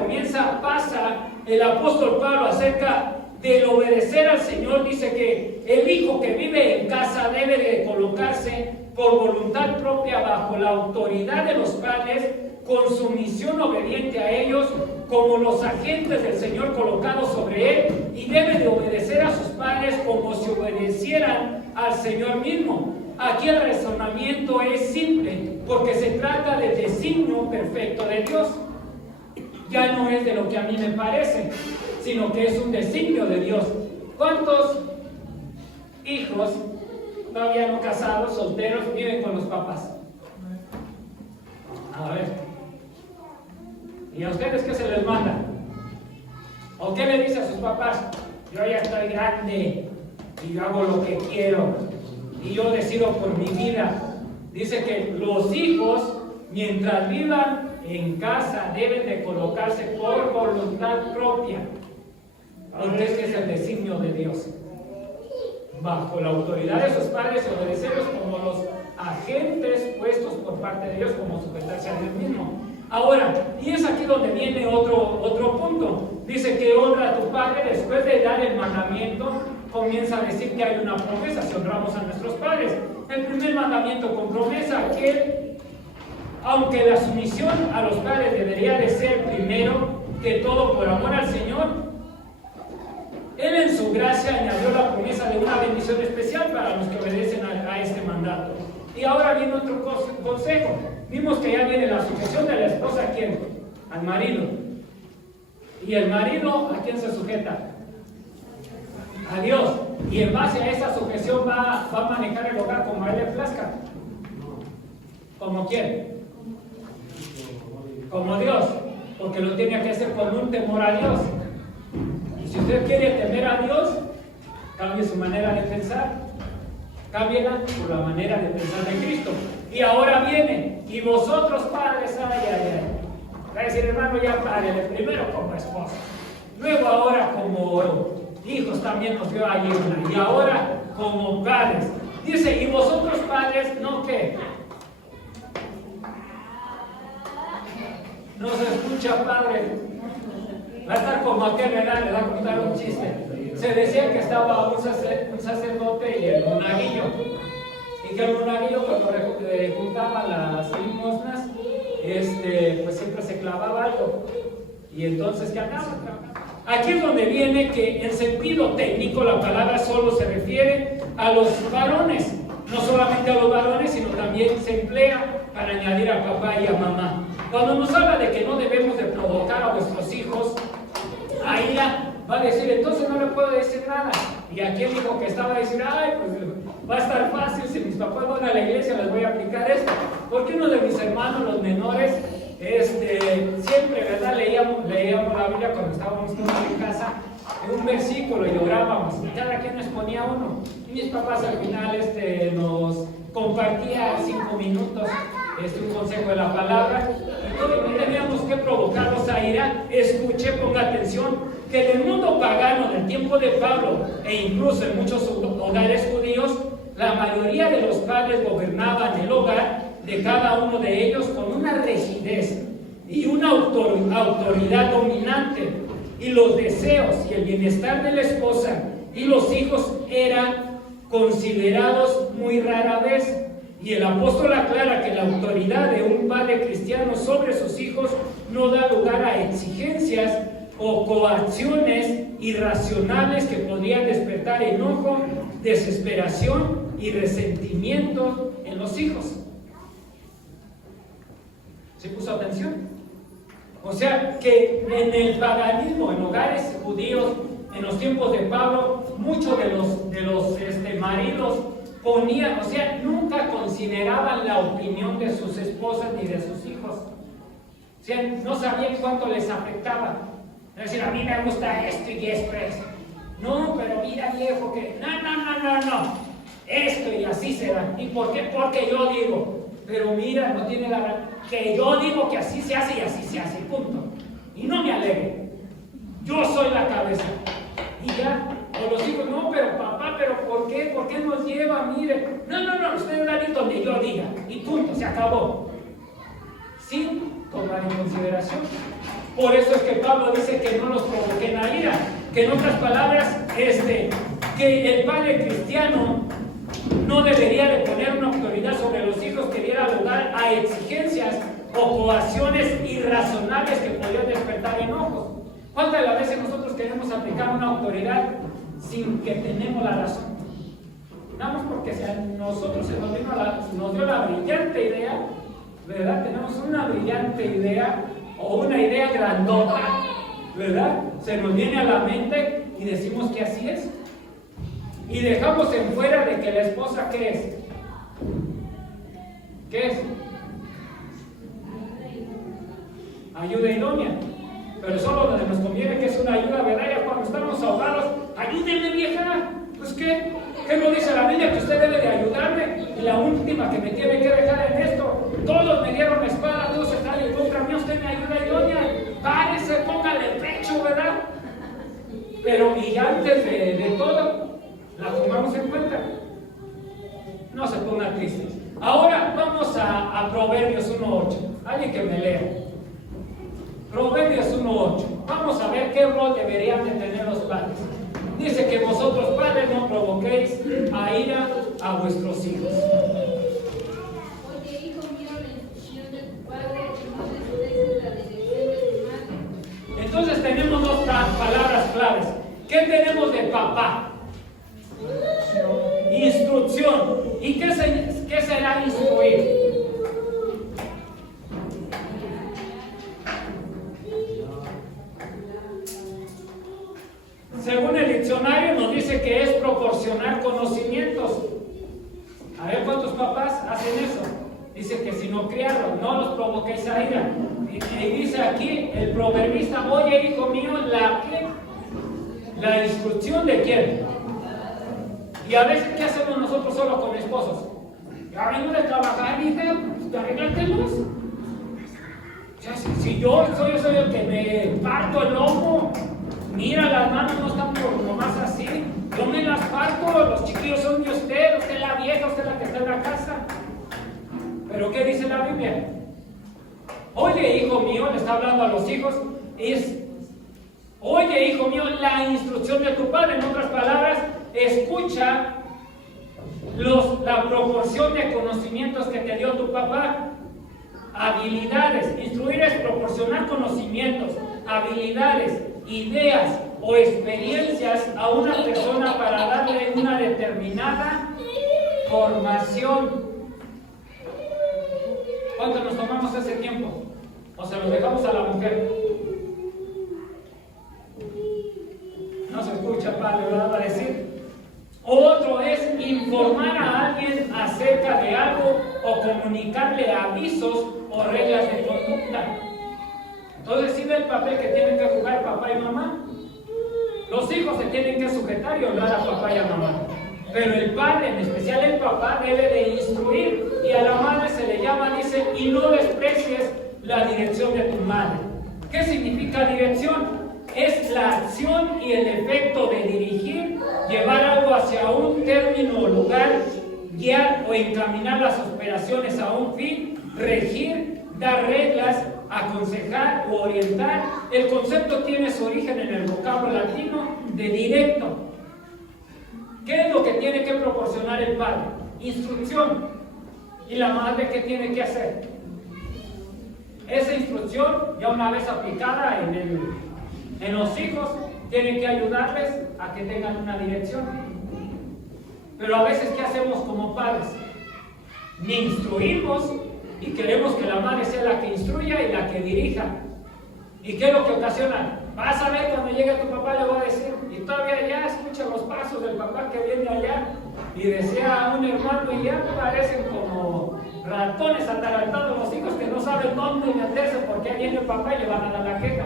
pasa el apóstol Pablo acerca del obedecer al Señor. Dice que el hijo que vive en casa debe de colocarse por voluntad propia bajo la autoridad de los padres, con sumisión obediente a ellos, como los agentes del Señor colocados sobre él, y debe de obedecer a sus padres como si obedecieran al Señor mismo. Aquí el razonamiento es simple, porque se trata del designio perfecto de Dios. Ya no es de lo que a mí me parece, sino que es un designio de Dios. ¿Cuántos hijos todavía no casados, solteros, viven con los papás? A ver. ¿Y a ustedes qué se les manda? ¿O qué le dice a sus papás? Yo ya estoy grande y yo hago lo que quiero y yo decido por mi vida. Dice que los hijos, mientras vivan en casa, deben de colocarse por voluntad propia. Entonces, ¿qué es el designio de Dios? Bajo la autoridad de sus padres, obedecerlos como los agentes puestos por parte de Dios, como sujetarse a Dios mismo. Ahora, y es aquí donde viene otro punto. Dice que honra a tu padre. Después de dar el mandamiento, comienza a decir que hay una promesa si honramos a nuestros padres. El primer mandamiento con promesa, que aunque la sumisión a los padres debería de ser primero que todo por amor al Señor, Él en su gracia añadió la promesa de una bendición especial para los que obedecen a este mandato. Y ahora viene otro consejo. Vimos que ya viene la sujeción de la esposa, ¿a quién? Al marido. ¿Y el marido a quién se sujeta? A Dios. Y en base a esa sujeción va a manejar el hogar como a él le plazca. ¿Como quién? Como Dios. Porque lo tiene que hacer con un temor a Dios. Y si usted quiere temer a Dios, cambie su manera de pensar. Cámbiela por la manera de pensar de Cristo. Y ahora viene, y vosotros padres, va a decir, hermano, ya párele, primero como esposa, luego ahora como hijos también nos dio ahí una, y ahora como padres. Dice, y vosotros padres, ¿no qué? No se escucha, padre. Va a estar como aquel, ¿verdad? Le va a contar un chiste. Se decía que estaba un sacerdote y el monaguillo. Y que el monaguillo, cuando juntaba las limosnas, pues siempre se clavaba algo. Y entonces, ¿qué andaba? Aquí es donde viene que en sentido técnico la palabra solo se refiere a los varones. No solamente a los varones, sino también se emplea para añadir a papá y a mamá. Cuando nos habla de que no debemos de provocar a vuestros hijos a ira, va a decir, entonces no le puedo decir nada. Y aquí él dijo que estaba a decir, ay, pues va a estar fácil, si mis papás van a la iglesia les voy a aplicar esto. Porque uno de mis hermanos, los menores, siempre, ¿verdad? Leíamos la Biblia cuando estábamos todos en casa, en un versículo y orábamos, y cada quien nos ponía uno. Y mis papás al final nos compartía 5 minutos un consejo de la palabra. Y no teníamos que provocarlos a ira. Escuche, ponga atención, que en el mundo pagano del tiempo de Pablo, e incluso en muchos hogares judíos, la mayoría de los padres gobernaban el hogar de cada uno de ellos con una rigidez y una autoridad dominante, y los deseos y el bienestar de la esposa y los hijos eran considerados muy rara vez. Y el apóstol aclara que la autoridad de un padre cristiano sobre sus hijos no da lugar a exigencias o coacciones irracionales que podrían despertar enojo, desesperación y resentimiento en los hijos. ¿Se puso atención? O sea que en el paganismo, en hogares judíos, en los tiempos de Pablo, muchos de los maridos ponían, o sea, nunca consideraban la opinión de sus esposas ni de sus hijos. O sea, no sabían cuánto les afectaba. Es decir, a mí me gusta esto y esto es. No, pero mira, viejo, que no. Esto y así será. ¿Y por qué? Porque yo digo. Pero mira, no tiene la verdad. Que yo digo que así se hace y así se hace, punto. Y no me alegre. Yo soy la cabeza. Y ya, o los hijos, no, pero papá, ¿pero por qué? ¿Por qué nos lleva? Mire, no, ustedes van a ir donde yo diga. Y punto, se acabó. Sin tomar en consideración Por eso es que Pablo dice que no los provoquen a ira. Que en otras palabras, que el padre cristiano no debería de poner una autoridad sobre los hijos que diera lugar a exigencias o coacciones irrazonables que podrían despertar enojos. ¿Cuántas de las veces nosotros queremos aplicar una autoridad sin que tenemos la razón? Nada más porque a nosotros se nos dio la brillante idea, ¿verdad? Tenemos una brillante idea o una idea grandota, ¿verdad? Se nos viene a la mente y decimos que así es. Y dejamos en fuera de que la esposa, ¿qué es? ¿Qué es? Ayuda idónea. Pero solo donde nos conviene que es una ayuda, ¿verdad? Ya cuando estamos ahogados, ayúdeme, vieja. Pues ¿qué? ¿Qué nos dice la Biblia? Que usted debe de ayudarme. Y la última que me tiene que dejar en esto. Todos me dieron la espada, todos están en contra mí. Usted me ayuda idónea. Párese, póngale el pecho, ¿verdad? Pero y antes de todo, la tomamos en cuenta. No se ponga triste. Ahora vamos a Proverbios 1:8. Alguien que me lea. Proverbios 1:8. Vamos a ver qué rol deberían de tener los padres. Dice que vosotros, padres, no provoquéis a ira a vuestros hijos. Oye, hijo, mira la instrucción de tu padre, que no desprecies la dirección de tu madre. Entonces tenemos dos palabras claves. ¿Qué tenemos de papá? Instrucción. ¿Y qué será instruir? Según el diccionario nos dice que es proporcionar conocimientos. A ver cuántos papás hacen eso. Dice que si no criarlos, no los provoquéis a ira. Y dice aquí el proverbista, oye hijo mío, la instrucción de quién. Y a veces, ¿qué hacemos nosotros solo con esposos? Ya vengo de trabajar, hija, pues arréglatelos. O sea, si yo soy el que me parto el lomo, mira, las manos no están por nomás así. Yo me las parto, los chiquillos son de usted es la vieja, usted es la que está en la casa. ¿Pero qué dice la Biblia? Oye, hijo mío, le está hablando a los hijos, oye, hijo mío, la instrucción de tu padre. En otras palabras, escucha la proporción de conocimientos que te dio tu papá. Habilidades. Instruir es proporcionar conocimientos, habilidades, ideas o experiencias a una persona para darle una determinada formación. ¿Cuánto nos tomamos ese tiempo? ¿O se lo dejamos a la mujer? No se escucha, padre, ¿verdad? Va a decir. Otro es informar a alguien acerca de algo o comunicarle avisos o reglas de conducta. Entonces, ¿sí ve el papel que tienen que jugar papá y mamá? Los hijos se tienen que sujetar y honrar a papá y a mamá. Pero el padre, en especial el papá, debe de instruir. Y a la madre se le llama, dice, y no desprecies la dirección de tu madre. ¿Qué significa dirección? Es la acción y el efecto de dirigir, llevar algo hacia un término o lugar, guiar o encaminar las operaciones a un fin, regir, dar reglas, aconsejar o orientar. El concepto tiene su origen en el vocablo latino de directo. ¿Qué es lo que tiene que proporcionar el padre? Instrucción. ¿Y la madre qué tiene que hacer? Esa instrucción, ya una vez aplicada en los hijos, tiene que ayudarles a que tengan una dirección. Pero a veces, ¿qué hacemos como padres? Ni instruimos y queremos que la madre sea la que instruya y la que dirija. ¿Y qué es lo que ocasiona? Vas a ver cuando llegue tu papá, le va a decir, y todavía ya escucha los pasos del papá que viene allá y desea a un hermano y ya parecen como ratones atarantados los hijos que no saben dónde meterse porque ahí viene el papá y le van a dar la queja.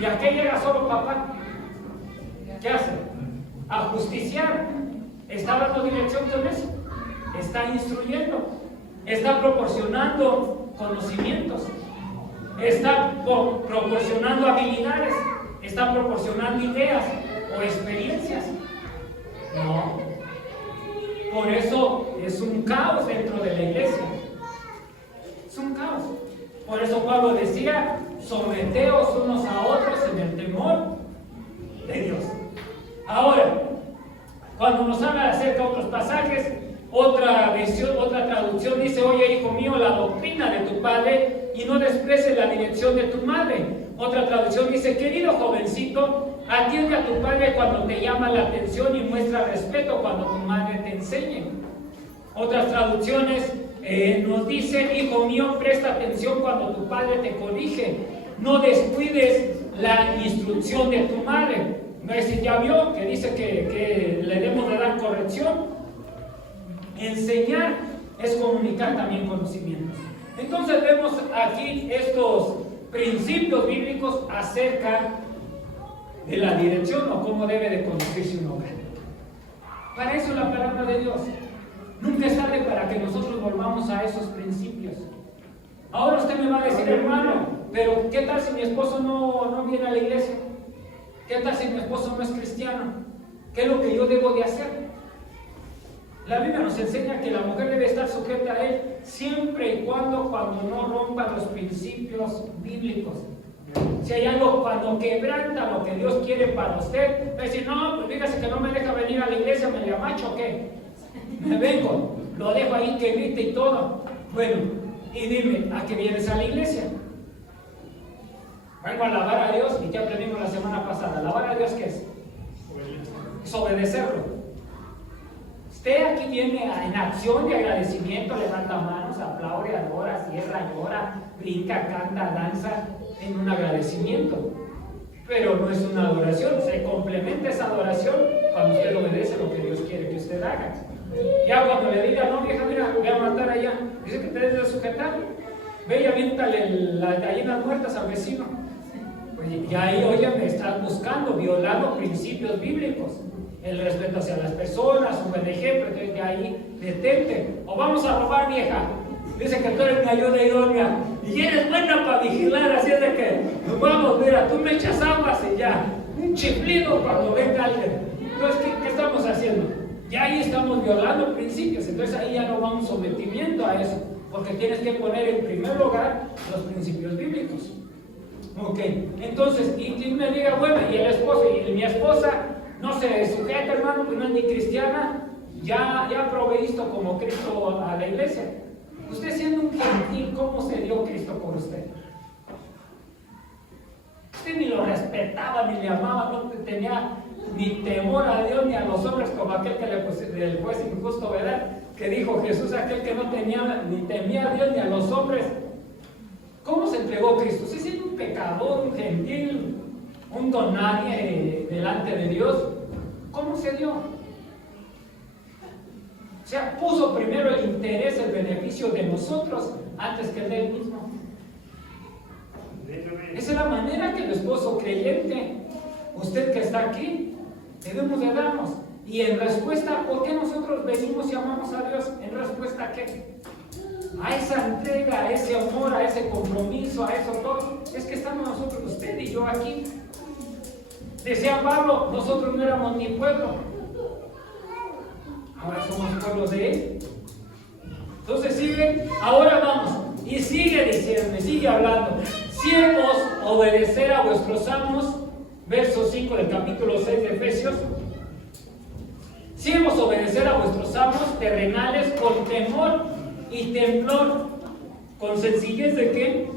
¿Y a qué llega solo papá? ¿Qué hace? A justiciar. ¿Está dando dirección con eso? Está instruyendo. Está proporcionando conocimientos. Está proporcionando habilidades. Está proporcionando ideas o experiencias. No. Por eso es un caos dentro de la iglesia. Es un caos. Por eso Pablo decía, someteos unos a otros en el temor de Dios. Ahora, cuando nos habla acerca de otros pasajes, otra versión, otra traducción dice: oye, hijo mío, la doctrina de tu padre y no desprecies la dirección de tu madre. Otra traducción dice: querido jovencito, atiende a tu padre cuando te llama la atención y muestra respeto cuando tu madre te enseñe. Otras traducciones nos dicen: hijo mío, presta atención cuando tu padre te corrige. No descuides la instrucción de tu madre. No es decir, ya vio que dice que le debemos de dar corrección. Enseñar es comunicar también conocimientos. Entonces vemos aquí estos principios bíblicos acerca de la dirección o cómo debe de conducirse un hogar. Para eso la palabra de Dios. Nunca es tarde para que nosotros volvamos a esos principios. Ahora usted me va a decir: hermano, pero ¿qué tal si mi esposo no viene a la iglesia? ¿Qué tal si mi esposo no es cristiano? ¿Qué es lo que yo debo de hacer? La Biblia nos enseña que la mujer debe estar sujeta a él siempre y cuando no rompa los principios bíblicos. Si hay algo cuando quebranta lo que Dios quiere para usted, va a decir: no, pues fíjese que no me deja venir a la iglesia, ¿me le amacho o qué? Me vengo, lo dejo ahí que grite y todo. Bueno, y dime, ¿a qué vienes a la iglesia? Vengo a alabar a Dios, y ya aprendimos la semana pasada. ¿Alabar a Dios qué es? Es obedecerlo. Usted aquí viene en acción de agradecimiento, levanta manos, aplaude, adora, cierra, llora, brinca, canta, danza, en un agradecimiento. Pero no es una adoración, se complementa esa adoración cuando usted obedece lo que Dios quiere que usted haga. Ya cuando le diga: no, vieja, mira, voy a matar allá, dice que te debes de sujetar, ve y aviéntale las gallinas muertas al vecino. Pues ya ahí, oye, me estás buscando, violando principios bíblicos. El respeto hacia las personas, un buen ejemplo. Entonces ya ahí detente. O vamos a robar, vieja. Dice que tú eres mi ayuda idónea y eres buena para vigilar, así es de que vamos, mira, tú me echas aguas y ya, un chiflido cuando venga alguien. Entonces, ¿qué estamos haciendo? Ya ahí estamos violando principios. Entonces ahí ya no va un sometimiento a eso, porque tienes que poner en primer lugar los principios bíblicos. Ok, entonces, y me diga: bueno, y el esposo, y mi esposa no se sujeta, hermano, pues no es ni cristiana, ya proveído como Cristo a la iglesia. Usted, siendo un gentil, ¿cómo se dio Cristo por usted? Usted ni lo respetaba, ni le amaba, no tenía ni temor a Dios ni a los hombres, como aquel que del juez injusto, ¿verdad? Que dijo Jesús, aquel que no tenía ni temía a Dios ni a los hombres. ¿Cómo se entregó Cristo? Sí, siendo un pecador, un gentil, un don nadie delante de Dios. ¿Cómo se dio? O sea, puso primero el interés, el beneficio de nosotros antes que el de él mismo. Esa es la manera que el esposo creyente, usted que está aquí, debemos de darnos. Y en respuesta, ¿por qué nosotros venimos y amamos a Dios? ¿En respuesta a qué? A esa entrega, a ese amor, a ese compromiso, a eso todo. Es que estamos nosotros, usted y yo aquí. Decía Pablo: nosotros no éramos ni pueblo, ahora somos pueblos de él. Entonces sigue, ahora vamos, y sigue diciendo, y sigue hablando: siervos, obedecer a vuestros amos, verso 5 del capítulo 6 de Efesios. Siervos, obedecer a vuestros amos terrenales con temor y temblor, con sencillez de qué?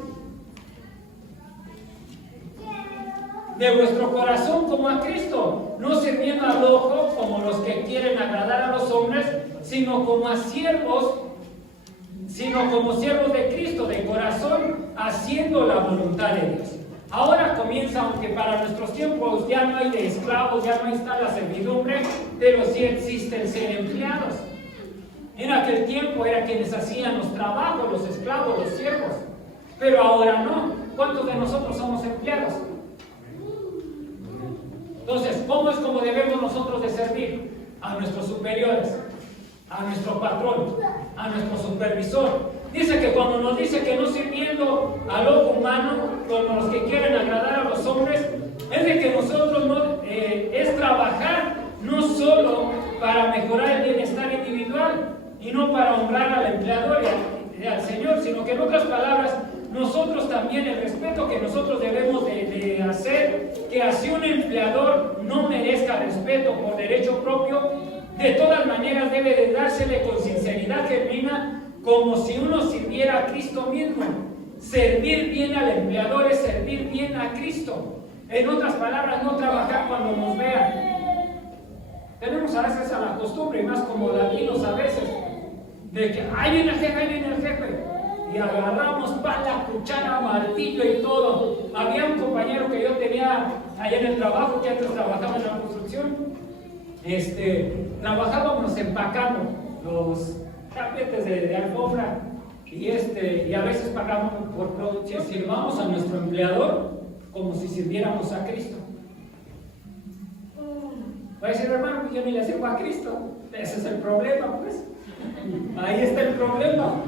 De vuestro corazón, como a Cristo, no sirviendo al ojo como los que quieren agradar a los hombres, sino como siervos de Cristo, de corazón, haciendo la voluntad de Dios. Ahora comienza, aunque para nuestros tiempos ya no hay de esclavos, ya no está la servidumbre, pero sí existe el ser empleados. En aquel tiempo era quienes hacían los trabajos, los esclavos, los siervos, pero ahora no. ¿Cuántos de nosotros somos empleados? Entonces, ¿cómo es como debemos nosotros de servir? A nuestros superiores, a nuestro patrón, a nuestro supervisor. Dice que cuando nos dice que no sirviendo al ojo humano, como los que quieren agradar a los hombres, es de que nosotros no, es trabajar no solo para mejorar el bienestar individual y no para honrar al empleador y al Señor, sino que en otras palabras, nosotros también, el respeto que nosotros debemos de hacer, que así un empleador no merezca respeto por derecho propio, de todas maneras debe de dársele con sinceridad genuina, como si uno sirviera a Cristo mismo. Servir bien al empleador es servir bien a Cristo. En otras palabras, no trabajar cuando nos vean. Tenemos a veces a la costumbre, y más como latinos a veces, de que ahí viene el jefe, ahí viene el jefe. Y agarramos pala, cuchara, martillo y todo. Había un compañero que yo tenía allá en el trabajo, que antes trabajaba en la construcción. Trabajábamos empacando los tapetes de alfombra y a veces pagamos por producción. Sirvamos a nuestro empleador como si sirviéramos a Cristo. Va a decir, hermano, yo ni le sirvo a Cristo. Ese es el problema, pues. Ahí está el problema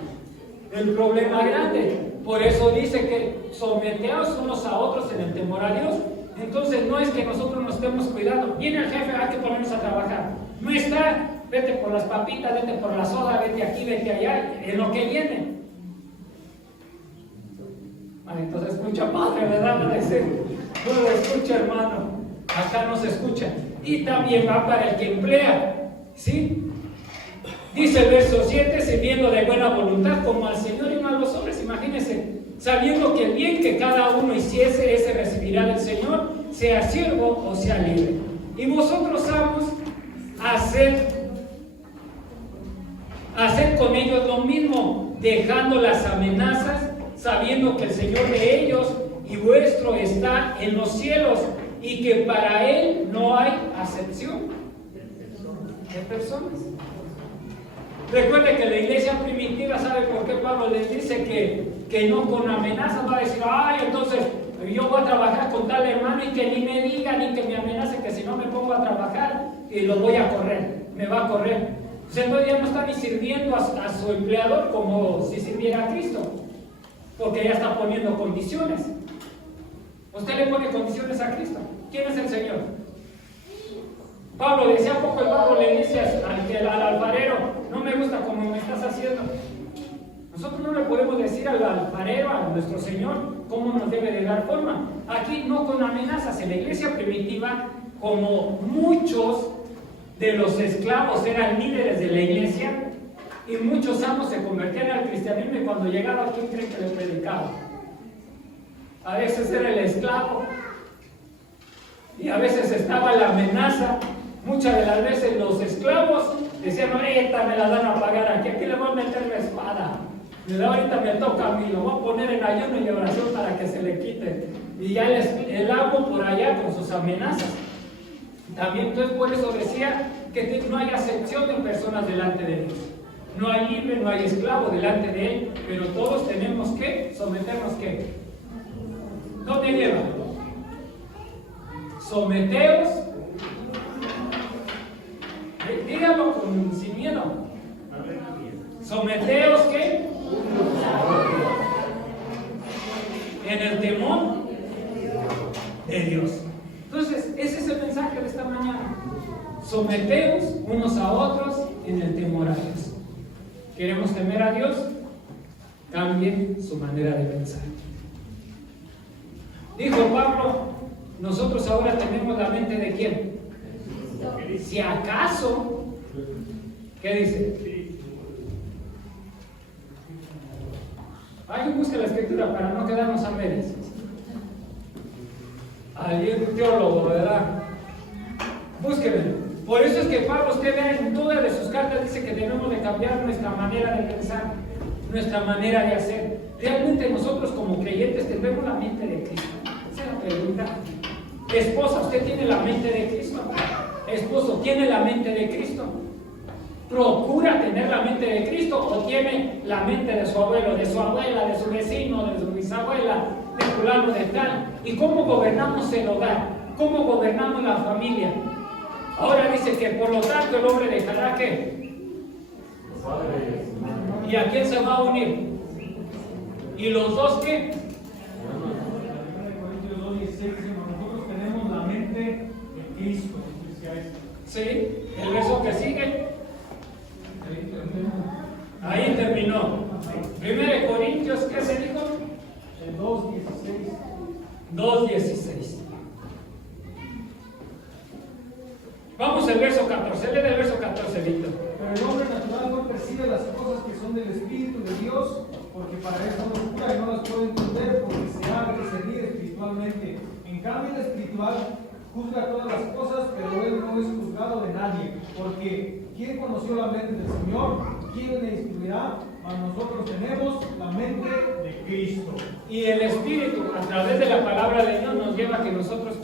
grande. Por eso dice que someteos unos a otros en el temor a Dios. Entonces no es que nosotros nos estemos cuidando. Viene el jefe, hay que ponernos a trabajar. No está, vete por las papitas, vete por la soda, vete aquí, vete allá, en lo que viene. Entonces escucha, padre, ¿verdad? No lo escucha, hermano. Acá no se escucha. Y también va para el que emplea, ¿sí? Dice el verso 7, sirviendo de buena voluntad como al Señor y no a los hombres. Imagínense, sabiendo que el bien que cada uno hiciese, ese recibirá del Señor, sea siervo o sea libre. Y vosotros, amos, hacer con ellos lo mismo, dejando las amenazas, sabiendo que el Señor de ellos y vuestro está en los cielos, y que para Él no hay acepción de personas. Recuerde que la iglesia primitiva, ¿sabe por qué Pablo les dice que no con amenazas? Va a decir, ay, entonces yo voy a trabajar con tal hermano y que ni me diga ni que me amenace, que si no me pongo a trabajar y lo voy a correr, me va a correr. Entonces ya no está ni sirviendo a su empleador como si sirviera a Cristo, porque ya está poniendo condiciones. Usted le pone condiciones a Cristo. ¿Quién es el Señor? Pablo decía poco, el Pablo le dice al alfarero, no me gusta como me estás haciendo. Nosotros no le podemos decir al alfarero, a nuestro Señor, cómo nos debe de dar forma. Aquí no con amenazas. En la iglesia primitiva, como muchos de los esclavos eran líderes de la iglesia, y muchos amos se convertían al cristianismo, y cuando llegaba, ¿quién creen que les predicaba? A veces era el esclavo, y a veces estaba la amenaza. Muchas de las veces los esclavos decían, ahorita me la van a pagar aquí le voy a meter la espada. Y ahorita me toca a mí, lo voy a poner en ayuno y oración para que se le quite. Y ya el amo por allá con sus amenazas. También, entonces, por eso decía que no hay acepción de personas delante de Dios. No hay libre, no hay esclavo delante de Él, pero todos tenemos que someternos, ¿qué? ¿Dónde lleva? Someteos. Dígalo sin miedo. Someteos, ¿qué? En el temor de Dios. Entonces, ese es el mensaje de esta mañana. Someteos unos a otros en el temor a Dios. ¿Queremos temer a Dios? Cambien su manera de pensar. Dijo Pablo, nosotros ahora tenemos la mente de ¿quién? Si acaso, ¿qué dice? Alguien busca la escritura para no quedarnos a medias. Alguien teólogo, ¿verdad? Búsquenlo. Por eso es que Pablo, usted ve en todas de sus cartas, dice que debemos de cambiar nuestra manera de pensar, nuestra manera de hacer. Realmente nosotros como creyentes tenemos la mente de Cristo. Esa es la pregunta. Esposa, ¿usted tiene la mente de Cristo? Esposo, ¿tiene la mente de Cristo? ¿Procura tener la mente de Cristo o tiene la mente de su abuelo, de su abuela, de su vecino, de su bisabuela, de fulano de tal? ¿Y cómo gobernamos el hogar? ¿Cómo gobernamos la familia? Ahora dice que por lo tanto el hombre dejará ¿qué? ¿Y a quién se va a unir? ¿Y los dos qué? Nosotros tenemos la mente de Cristo. Sí, el verso que sigue. Ahí terminó. 1 Corintios, ¿qué se dijo? 2:16. Vamos al verso 14. Lee el verso 14, Víctor. Pero el hombre natural no percibe las cosas que son del Espíritu de Dios, porque para eso no jura y no las puede entender, porque se ha de discernir espiritualmente. En cambio, el espiritual juzga todas las cosas, pero él no es juzgado de nadie, porque ¿quién conoció la mente del Señor? ¿Quién le instruirá? Mas nosotros tenemos la mente de Cristo. Y el Espíritu, a través de la palabra de Dios, nos lleva a que nosotros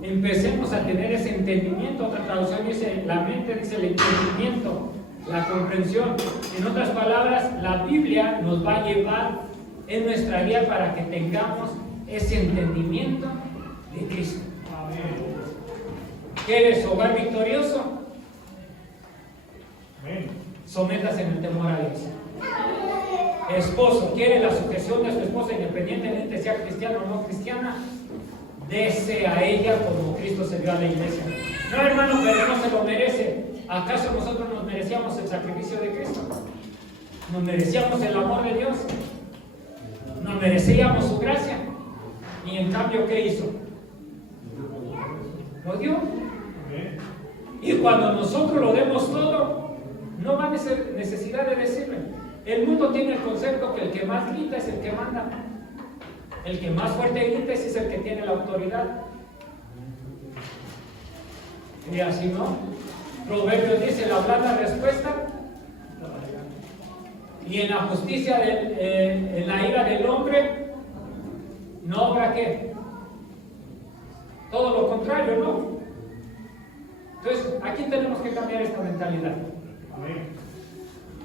empecemos a tener ese entendimiento. Otra traducción dice, la mente dice el entendimiento, la comprensión. En otras palabras, la Biblia nos va a llevar en nuestra guía para que tengamos ese entendimiento de Cristo. Amén. ¿Quieres hogar victorioso? Amén. Sométase en el temor a Dios. Esposo, ¿quiere la sujeción de su esposa independientemente sea cristiana o no cristiana? Dese a ella como Cristo se dio a la iglesia. No, hermano, pero no se lo merece. ¿Acaso nosotros nos merecíamos el sacrificio de Cristo? ¿Nos merecíamos el amor de Dios? ¿Nos merecíamos su gracia? Y en cambio, ¿qué hizo? Lo dio. Y cuando nosotros lo demos todo, no va a ser necesidad de decirle. El mundo tiene el concepto que el que más grita es el que manda. El que más fuerte grita es el que tiene la autoridad. Y así no. Proverbios dice, la blanda respuesta. Y en la justicia, en la ira del hombre, no obra qué. Todo lo contrario, ¿no? Entonces, aquí tenemos que cambiar esta mentalidad.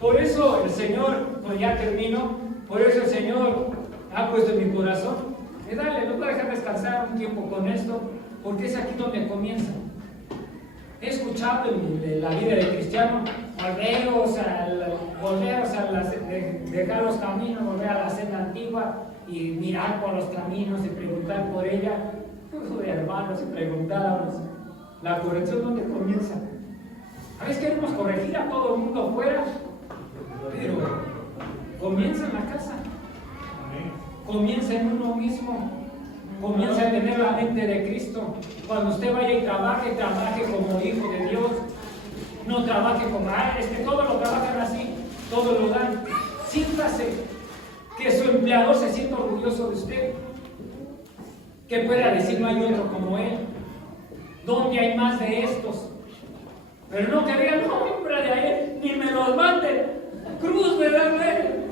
Por eso el Señor, pues ya termino, por eso el Señor ha puesto en mi corazón, y dale, no voy a dejar descansar un tiempo con esto, porque es aquí donde comienza. He escuchado en la vida de cristiano, dejar los caminos, volver a la senda antigua y mirar por los caminos y preguntar por ella. Hermanos, y preguntábamos, la corrección ¿dónde comienza? A veces queremos corregir a todo el mundo afuera, pero comienza en la casa. Comienza en uno mismo. Comienza a tener la mente de Cristo. Cuando usted vaya y trabaje como hijo de Dios. No trabaje como, todos lo trabajan así, todos lo dan. Siéntase, que su empleador se sienta orgulloso de usted. Que pueda decir, no hay otro como él. ¿Dónde hay más de estos? Pero no que digan, no, hombre, de ahí, ni me los manden. Cruz, ¿verdad, güey?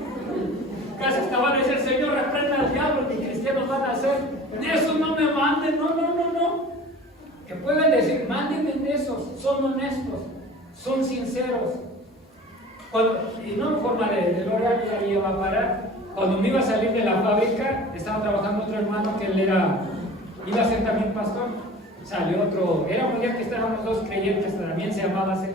Casi hasta van a decir, Señor, reprenda al diablo, que cristianos van a hacer. De esos no me manden, no. Que puedan decir, mándenme de esos, son honestos, son sinceros. Y no en forma de gloria, que ya iba a parar. Cuando me iba a salir de la fábrica, estaba trabajando otro hermano que él iba a ser también pastor. Salió otro, éramos ya que estábamos dos creyentes, también se llamaba así.